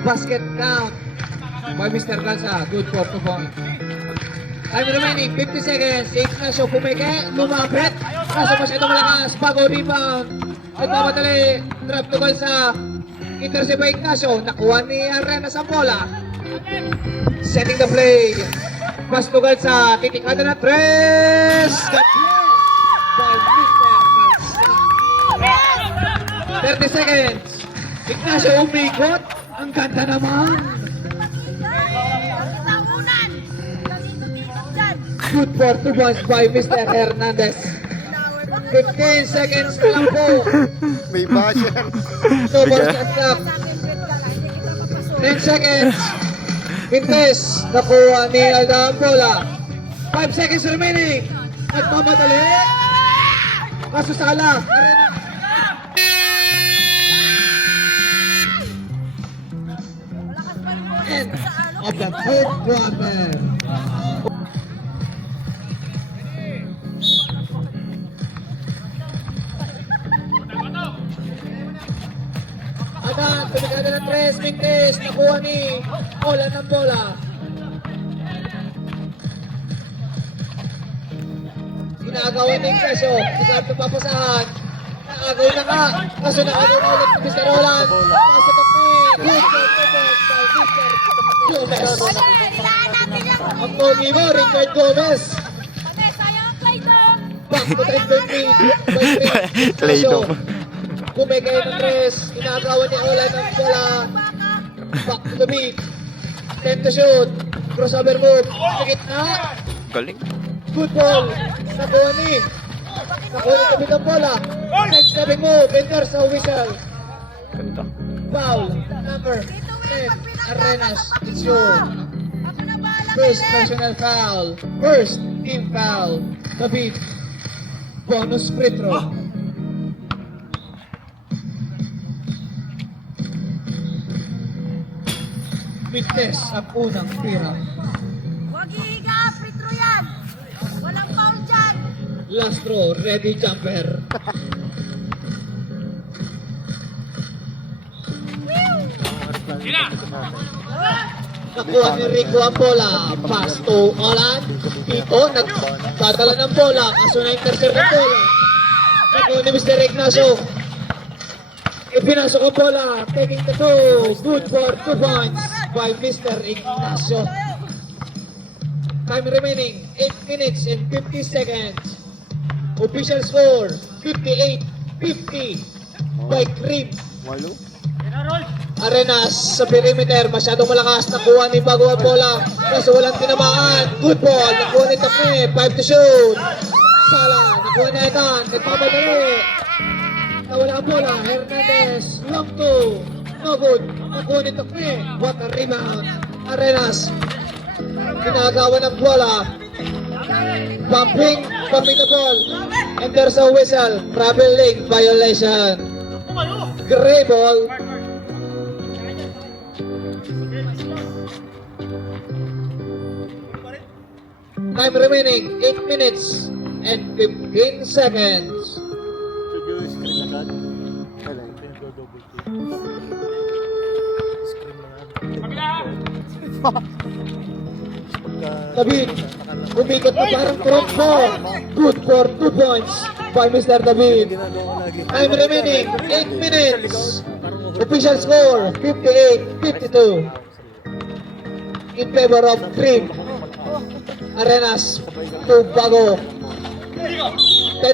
Basket count by Mr. Galsa. Good for 2 points. Time remaining 50 seconds. Ignacio pumike, lumapit. Kaso masyadong malakas. Bago rebound. Nagmamadali. Drop to Galsa. Intercept by Ignacio. Nakuha ni Arenas ang bola. Setting the play. Pass to Galsa. Titikada na 3. Got played by Mr. Galsa. 30 seconds. Ignacio umikot. Ang ganda naman. Tahunan. Dito dyan. Good for 2 points by Mr. Hernandez. 15 seconds na lang po. May basher. 2 balls at clock. Sa akin, bet ka nga. Hindi kita papasok. 10 seconds. Pintes. Nakuha ni Alda ang bola. 5 seconds remaining. Nagmamadali. Kaso sala. Arena. Malakas pa yung boses End ko sa ano. of the third quarter. Adan, tumigada ng 3, Mintes, nakuha ni Olan ng bola. Ginagawa ni Ignacio, isang papasahan. Naagaw na nga, kaso nakagaw na ulit ni Mr. Olan. Pasok ang good for 2 points by Mr. Gomez. Nilaan natin lang. Ang pogi mo, Richard Gomez. Sabi, sayang ang play doon. Back to 3 by Play Ignacio. doh. Bumigay ng 3, ginagawa ni Olan ng bola. Back to the beat. 10 to shoot. Crossover move. Sa gitna. Galing. Good ball. Nakuha ni. Nakuha ni David ang bola. Next stepping move. Enter sa whistle. Ganda. Foul. Number 10. Arenas. It's your Ako na bahala first kay Red. personal foul. First team foul. David. Bonus free throw. Mintes ang unang tira. Huwag hihiga, free throw yan. Walang foul dyan. Last throw, ready jumper. Nakuha ni Rico ang bola. Pass to Olan. Tito, nagdadala ng bola. Kaso na intercept ang bola. Nakuha ni Mr. Ignacio. Ipinasok ang bola. Taking the two. Good for 2 points by Mr. Ignacio. Time remaining 8 minutes and 50 seconds. Official score 58-50 by Cream. Walo. Arenas sa perimeter, masyadong malakas. Nakuha ni Bago ang bola. Kaso walang tinamaan. Good ball. Nakuha ni Takme. 5 to shoot. Sala. Nakuha ni Etan. Nagpamadali. Nawala ang bola. Hernandez. Long two. No good. Nakuha ni Takme. What a rebound. Arenas. Ginagawa ng bola. Bumping the ball. And there's a whistle. Traveling violation. Gray ball. Time remaining 8 minutes and 15 seconds. Studio screen agad. Wala, pinag-double click. Screen na nga. David, umikot na parang trompo. Good for 2 points by Mr. David. Ginagawa ko lagi. Time remaining 8 minutes. Official score 58-52 in favor of Cream. Arenas to Bago. 10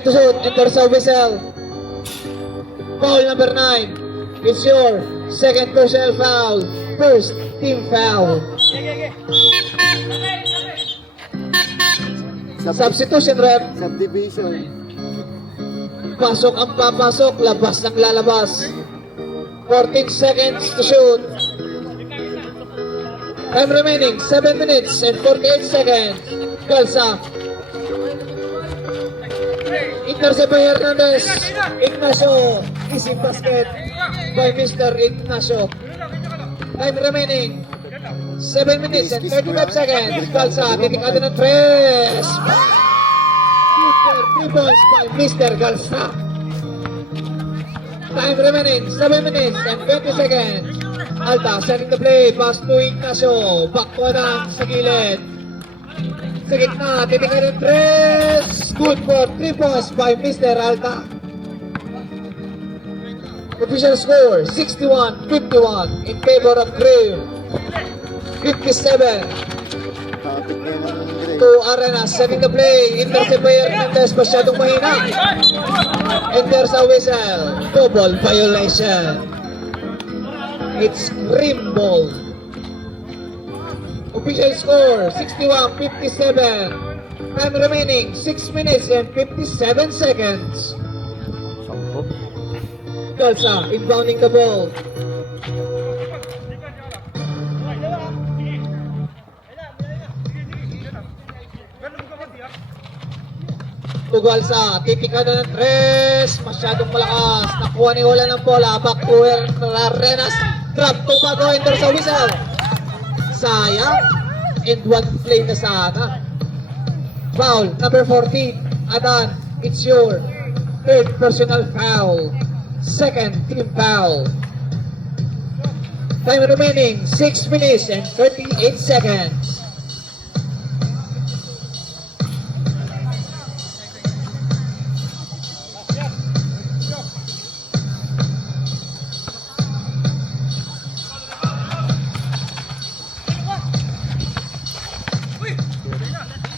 to shoot. Enters a whistle. Foul number 9. It's your second personal foul. First team foul. Substitution rep. Subdivision. Pasok ang papasok. Labas ng lalabas. 14 seconds to shoot. Time remaining 7 minutes and 48 seconds. Galsa. Intercept by Hernandez. Ignacio. Easy basket by Mr. Ignacio. Time remaining 7 minutes and 35 seconds. Galsa. Titikado ng 3. Good for 3 points by Mr. Galsa. Time remaining 7 minutes and 20 seconds. Alta, setting the play, pass to Ignacio, back to Adan sa gilid. Sa gitna, titingin ng 3. Good for 3 points by Mr. Alta. Official score, 61-51 in favor of Cream. 57 Topic na lang ng Greg. to Arenas, setting the play. Intercept by Hernandez, masyadong mahina. And there's a whistle, double violation. It's Cream ball. Official score 61-57. Time remaining 6 minutes and 57 seconds. Galsa inbounding the ball. Tugalsa, titika na ng 3. Masyadong malakas. Nakuha ni Wala ng bola. Back to Arenas. Drop to Bago. Enter sa whistle. Sayang. And one play na sana. Foul. Number 14. Adan. It's your third personal foul. Second team foul. Time remaining 6 minutes and 38 seconds.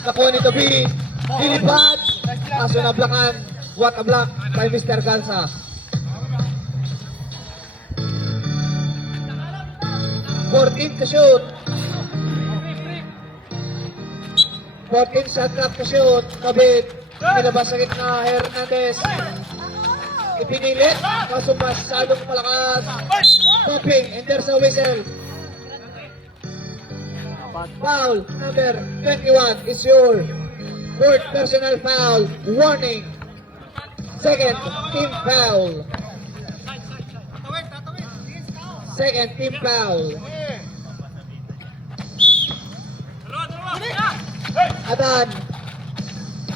Nakuha ni Toby, dilipad, kaso nablakan. What a block by Mr. Galsa. 14 to shoot. 14 shot clock to shoot. Kabit, nilabas sa gitna, Hernandez. Ipinilit, kaso masyadong malakas. Popping, and there's a whistle. Foul number 21 is your fourth personal foul. Warning. Second team foul. Second team foul. Adan.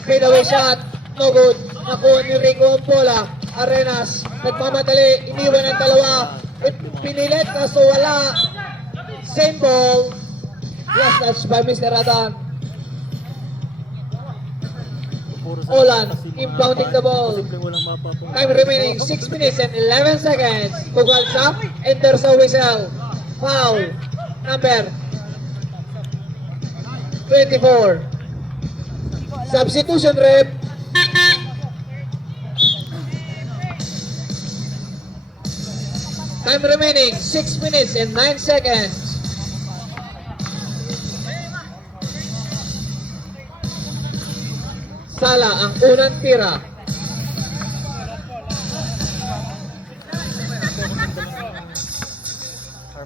Fade away shot. No good. Nakuha ni Rico ang bola. Arenas. Nagmamadali. Iniwan ang dalawa. Pinilit kaso wala. Same ball. Last touch by Mr. Adan. Olan impounding the ball. Time remaining 6 minutes and 11 seconds. Tugalsa enters a whistle. Foul number 24. Substitution rep. Time remaining 6 minutes and 9 seconds. Sala ang unang tira.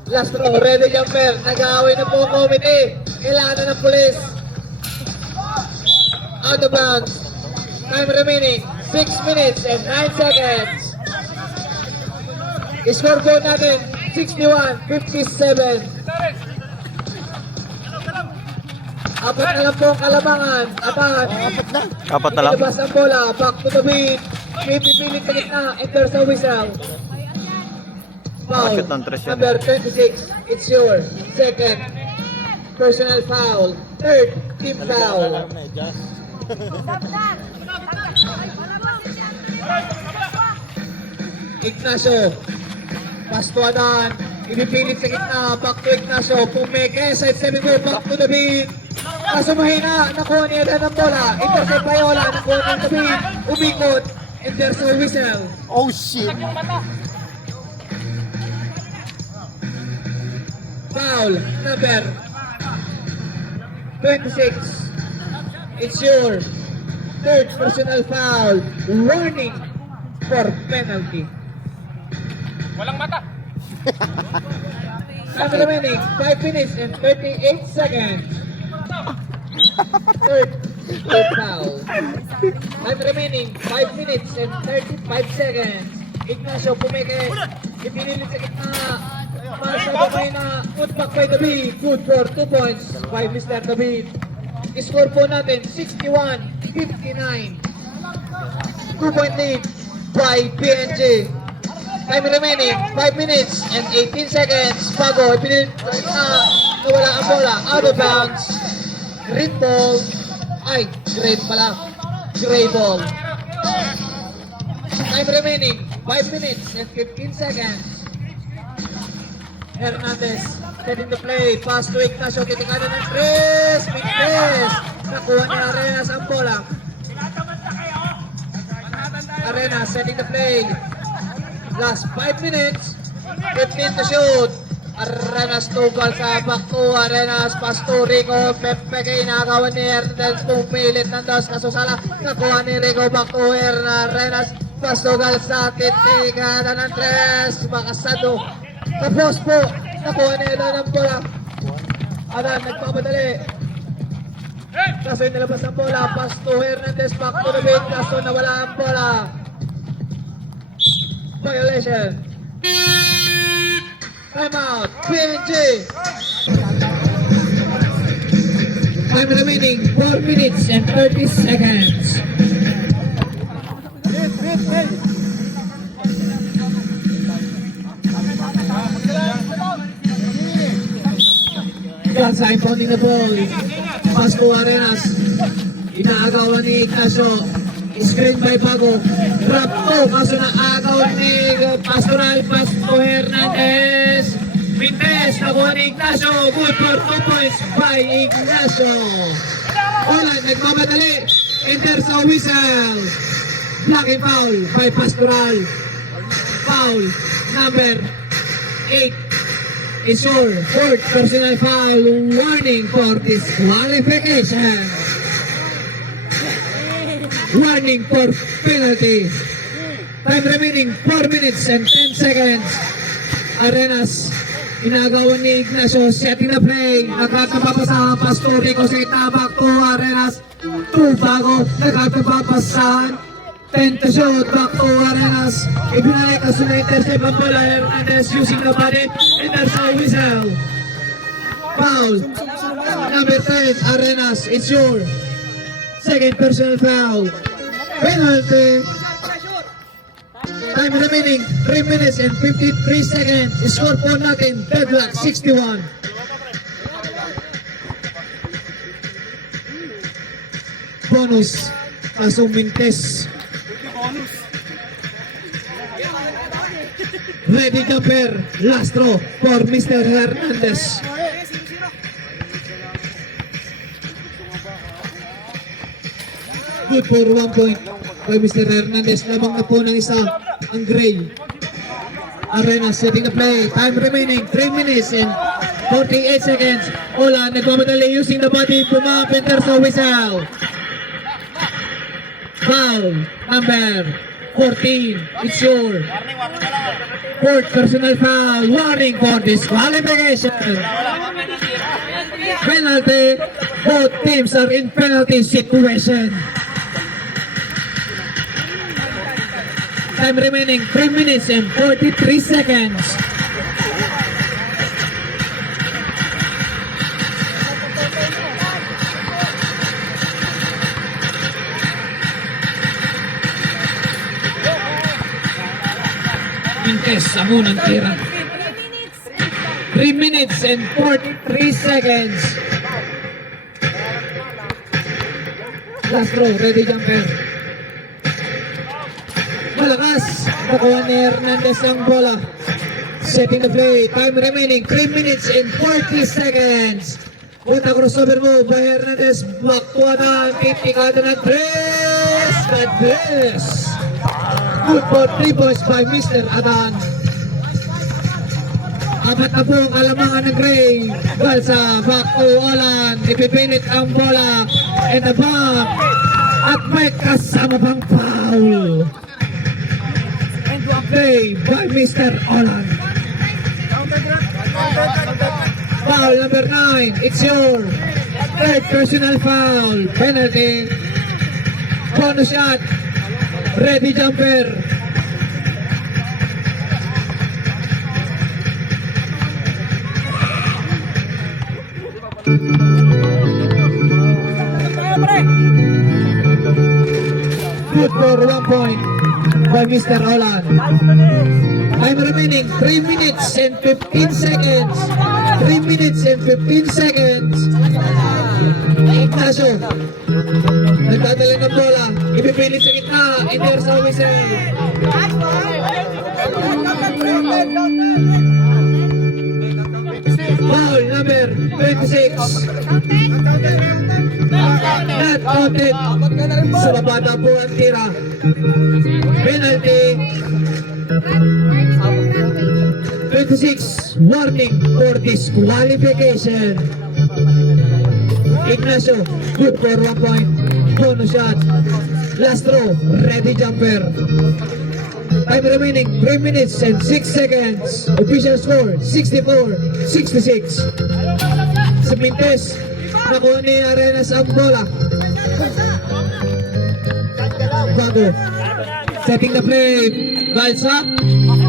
Last throw, ready jumper. Nag-aaway na po ang committee. Kailangan na ng pulis. Out of bounds. Time remaining 6 minutes and 9 seconds. Score po natin 61-57. Apat na lang po ang kalamangan. Apat. Apat na lang. Ilabas ang bola. Back to the beat. May pipilit sa gitna. Enter sa whistle. Foul. Shoot ng tres yan. Number 26. It's your second personal foul. Third team foul. Ignacio. Pastuadan. Ibipilit sa gitna. Back to Ignacio. Pumeke. Side 7 go. Back to the beat. Kaso mahina. Nakuha niya na ng bola. Intercept Payola. Nakuha niya the beat. Umikot. And there's a whistle. Oh shit! Foul number 26. It's your third personal foul. Warning for penalty. Walang mata. Time remaining 5 minutes and 38 seconds. Third foul. Time remaining 5 minutes and 35 seconds. Ignacio Pumeke. Ipinilit sa gitna. Marcia Bamay put back by David. Good for 2 points by Mr. David. Score po natin 61-59. 2-point lead by PNG. Time remaining 5 minutes and 18 seconds. Bago ipinilit nawala ang bola. Out of bounds. Green ball. Ay, green pala. Gray ball. Time remaining 5 minutes and 15 seconds. Hernandez setting the play. Pass to Ignacio. Kitikanan ng Chris. Mintes. Nakuha ni Arenas ang bola. Arenas setting the play. Last 5 minutes. 15 to shoot. Arenas tugal sa back to Arenas. Pass to Rico. Pepe kinakawan ni Hernandez. Pumilit ng dos. Kasusala. Nakuha ni Rico. Back to Arenas. Pass tugal sa kitikanan ng Tres. Makasado. Tapos po, nakuha na yun ng bola. Adan, nagpapadali. Kaso yung nilabas ang bola. Pass to Hernandez, back to the beat. Kaso nawala ang bola. Violation. Time out. PNG. Time remaining 4 minutes and 30 seconds. Galsa impounding the ball. Pass to Arenas. Inaagawan ni Ignacio. Screen by Bago. Drop to. Kaso naagaw ni Pastoral. Pass to Hernandez. Mintes. Nakuha ni Ignacio. Good for 2 points by Ignacio. Olan, nagmamadali. Enter sa whistle. Blocking foul by Pastoral. Foul number 8. Is your fourth personal foul. Warning for disqualification. Warning for penalty. Time remaining 4 minutes and 10 seconds. Arenas. Inagawan ni Ignacio. Setting the play. Nagkakapapasa. Pastor Rico sa itabak to Arenas. Bago. Nagkakapapasahan. 10 to shoot, back to Arenas. Ibinalik as na intercept ang bola. Hernandez using the body. And there's a whistle. Foul. Number 10, Arenas. It's your second personal foul. Penalty. Time remaining 3 minutes and 53 seconds. Score po natin, deadlock 61. bonus. Kaso Mintes. Ready jumper. Last throw for Mr. Hernandez. Good for 1 point by Mr. Hernandez. Lamang na po ng isa ang Gray. Arenas setting the play. Time remaining 3 minutes and 48 seconds. Ola nagmamadali using the body. Bumapin sa whistle. Foul number 14. It's your fourth personal foul. Warning for disqualification. Penalty. Both teams are in penalty situation. Time remaining 3 minutes and 43 seconds. Mintes ang unang tira. 3 minutes and 43 seconds. Last throw, ready jumper. Malakas. Nakuha ni Hernandez ang bola. Setting the play. Time remaining 3 minutes and 40 seconds. Punta crossover move by Hernandez. Bakuha na. Kitikada ng Tres. Cadres. Good for 3 points by Mr. Adan. Apat na po ang alamangan ng Gray. Balsa. Back to Alan. Ipipilit ang bola. And the back. At may kasama pang foul. Play by Mr. Olan. Foul number 9. It's your third personal foul. Penalty. Bonus shot. Ready jumper. Good for 1 point by Mr. Olan. Time remaining 3 minutes and 15 seconds. 3 minutes and 15 seconds. Ignacio. Nagdadala ng bola. Ipipilit sa gitna. Enter sa whistle. Foul number 26. Not counted. Sa baba na po ang tira. Penalty. 26. Warning for disqualification. Ignacio. Good for 1 point. Bonus shot. Last throw. Ready jumper. Time remaining 3 minutes and 6 seconds. Official score 64-66. Sa Mintes, nakuha ni Arenas ang bola. Bago. Setting the play. Balsa.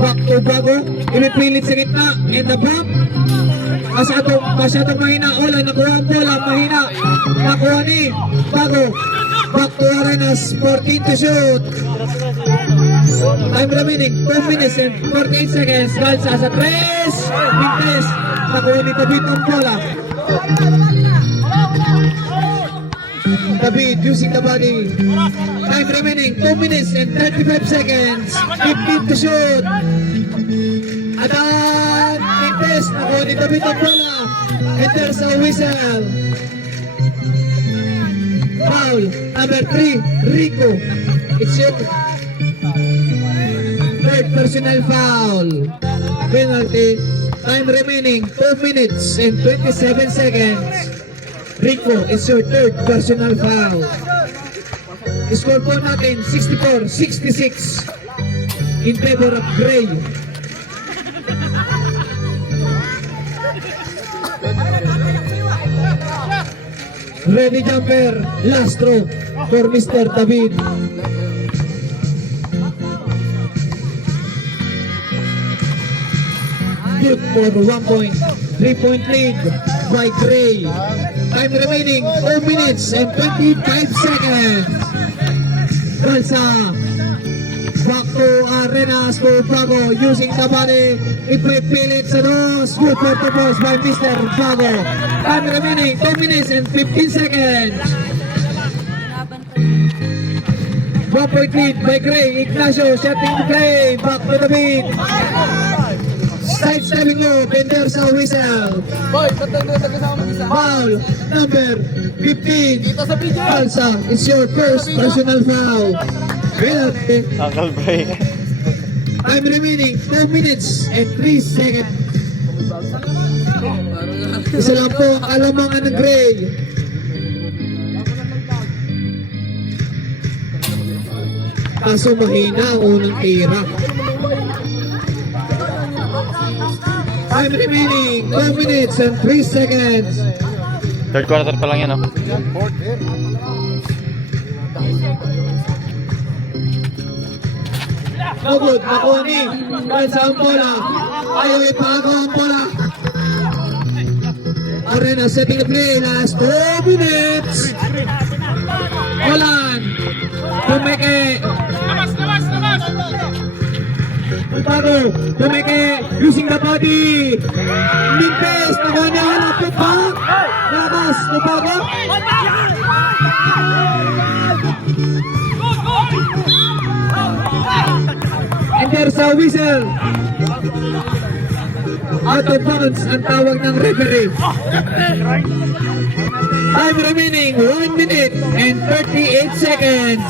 Back to Bago. Inipilit sa gitna. And the bump. Masyadong mahina. Ola, nakuha ang bola. Mahina. Nakuha ni Bago. Back to Arenas. 14 to shoot. Time remaining 2 minutes and 48 seconds. Balsa sa tres. Mintes. Nakuha ni David ang bola. David using the body. Time remaining 2 minutes and 35 seconds. 15 to shoot. Adan. Mintes. Nakuha ni David ang bola. Enter sa whistle. Foul number 3. Rico. It's your third personal foul. Penalty. Time remaining 2 minutes and 27 seconds. Rico, it's your third personal foul. Score po natin 64-66 in favor of Gray. Ready jumper. Last throw for Mr. David. Good for 1 point. 3-point lead by Gray. Time remaining 4 minutes and 25 seconds. Balsa. Back to Arenas for Bago using the body. Ipipilit sa dos. Good for the boss by Mr. Bago. Time remaining 2 minutes and 15 seconds. 1 point lead by Gray. Ignacio setting the play. Back to the beat. Sidestepping move. And there's a whistle. Foul number 15. Galsa, it's your first personal foul. Penalty. Uncle Bray. Time remaining 2 minutes and 3 seconds. Isa lang po ang alamangan ng Gray. Kaso mahina ang unang tira. Time remaining 2 minutes and 3 seconds. Third quarter pa lang yan, oh. No good, nakuha ni Galsa ang bola. Ayaw ipago ang bola. Arena setting the play, last 2 minutes. Olan, Pumeke. Ipago, Pumeke, using the body. Mintes, nakuha niya, hanapit pa. Lakas, Ipago. And there's a whistle. Out of bounds ang tawag ng referee. Time remaining 1 minute and 38 seconds.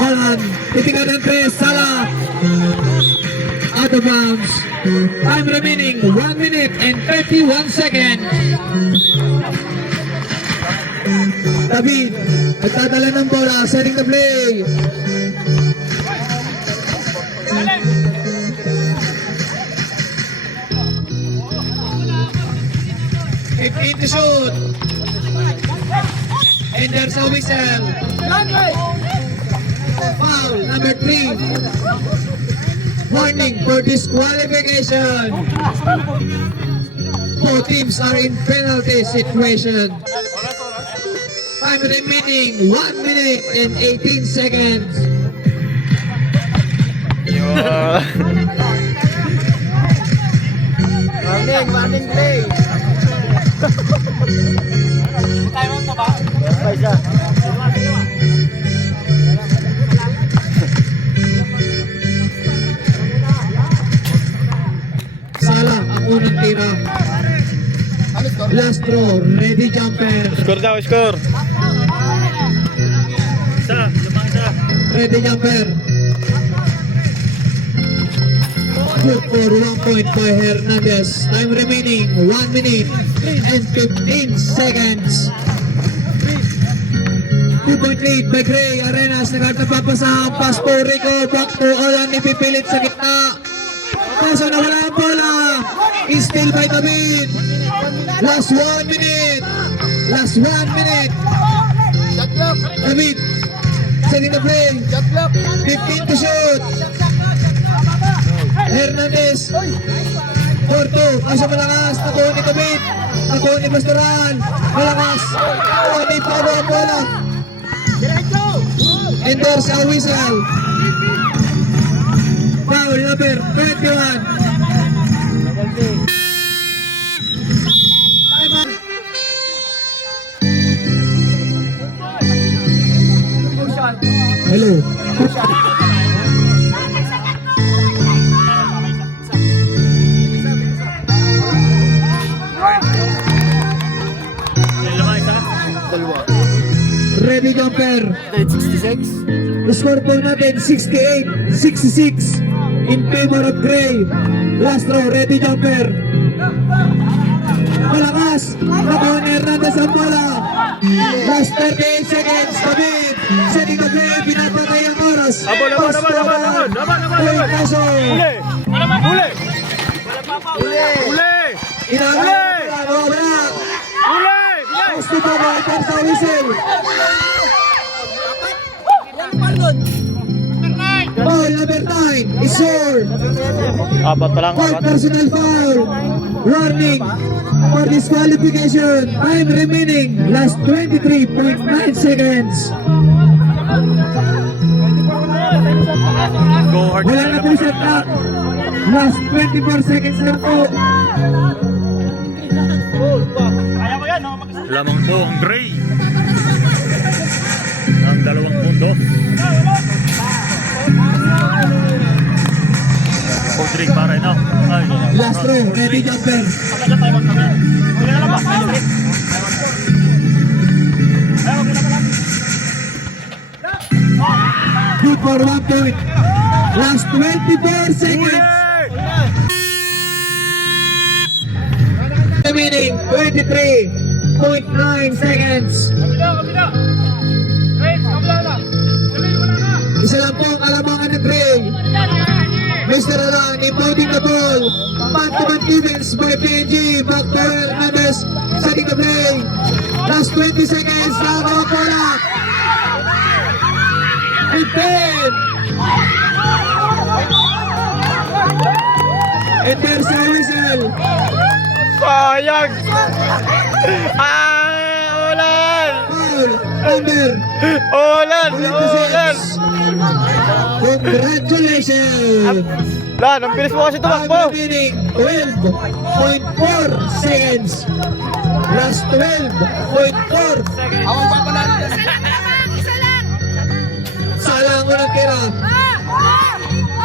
Alan, titingan ng 3, Salah. Out of bounds. Time remaining 1 minute and 31 seconds. David, nagdadala ng bola, setting the play. Fifteen to shoot. And there's a whistle. Foul number 3. Warning for disqualification. Both teams are in penalty situation. Time remaining 1 minute and 18 seconds. Running play. Salah ang unang tira. Last throw, ready jumper. Score daw, score. Ready jumper. Good for 1 point by Hernandez. Time remaining 1 minute and 15 seconds. 2 point lead by Gray. Arenas nagkatapapasa ang pass po Rico. Back to Olan, ipipilit sa gitna. Kaso nawala ang bola. Is still by David. Last 1 minute. Last 1 minute. David, setting the play. 15 to shoot. Hernandez. 4-2. Kaso malakas. Nakuha ni David. Nakuha ni Pastoral. Malakas. Nakuha ni Pablo ang bola. And there's a whistle. Foul number 21. Time out. Hello. Ready jumper. 66. Score po natin 68-66 in favor of Gray. Last throw, ready jumper. Malakas. Nakuha ni Hernandez ang bola. Last 38 seconds. David, setting the play. Pinapatay ang oras. Laban. Kaso. Uli! Inangat. Wala. Gusto pa ba ito sa whistle? Foul number 9 is sore. Apat pa lang, Fourth apat. personal foul. Warning for disqualification. Time remaining. Last 23.9 seconds. Go hard. Wala na po shot clock. Last 24 seconds na po. Lamang po ang gray. Ang dalawang puntos. Podrick para ino. Ay. Last row, ready jumper. Good for 1 point. Last 24 seconds. Remaining 23.9 seconds. Isa lang po ang alamangan ng Gray. Mr. Alang impounding the ball. Man-to-man defense by PNG. Back to Hernandez. Setting the play. Last 20 seconds. Nakakawa bola. And 10. And there's a whistle. Sayang! Ulan! Foul. Under. Ulan! Ulan! 26. Congratulations. Lan, ang bilis mo kasi tumakbo! Remaining 12.4 seconds. Last 12.4. Isa lang. Salang mo ng tira.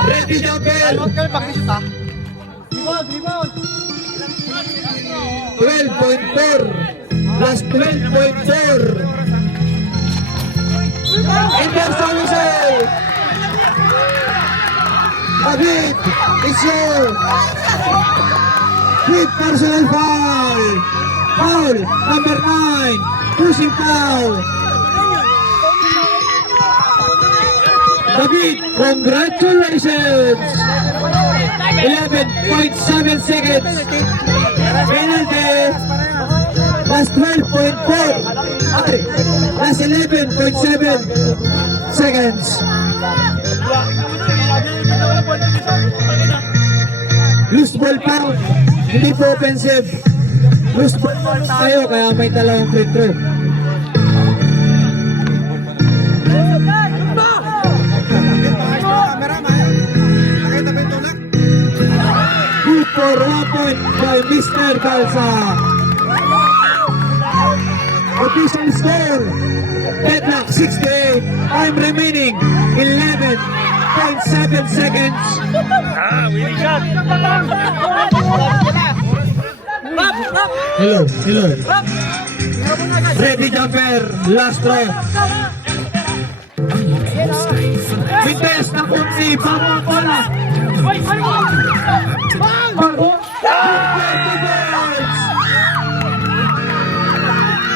Ready jumper. 12.4. Last 12.4. And there's a whistle. David, it's your quick personal foul. Foul number 9. Pushing foul. David, congratulations. 11.7 seconds. Penalty. Last 12.4. Last 11.7 seconds. Loose ball foul. Hindi po offensive. Loose ball tayo kaya may dalawang free throw. Good for 1 point by Mr. Calza. Official score, deadlock 68. Time remaining 11.7 seconds. Winning shot. Hello. Ready jumper, last throw. Pintes na kunsi, bawang bola.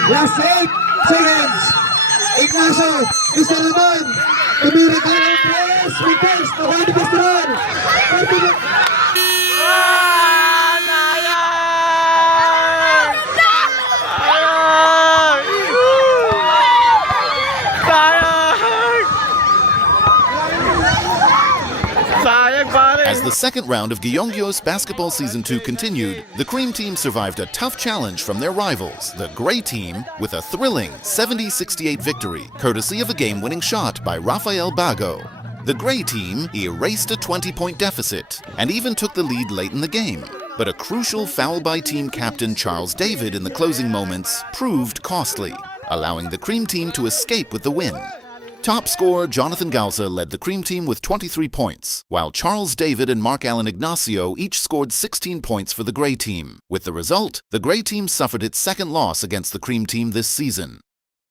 Last 8 seconds. Ignacio, Mr. Ramon, tumiri ka ng press. Pintes, nakuha ni Mr. Ramon. As the second round of Gyeonggyos Basketball Season 2 continued, the Cream Team survived a tough challenge from their rivals, the Gray Team, with a thrilling 70-68 victory, courtesy of a game-winning shot by Rafael Bago. The Gray Team erased a 20-point deficit and even took the lead late in the game. But a crucial foul by team captain Charles David in the closing moments proved costly, allowing the Cream Team to escape with the win. Top scorer Jonathan Galza led the Cream Team with 23 points, while Charles David and Mark Allen Ignacio each scored 16 points for the Gray Team. With the result, the Gray Team suffered its second loss against the Cream Team this season.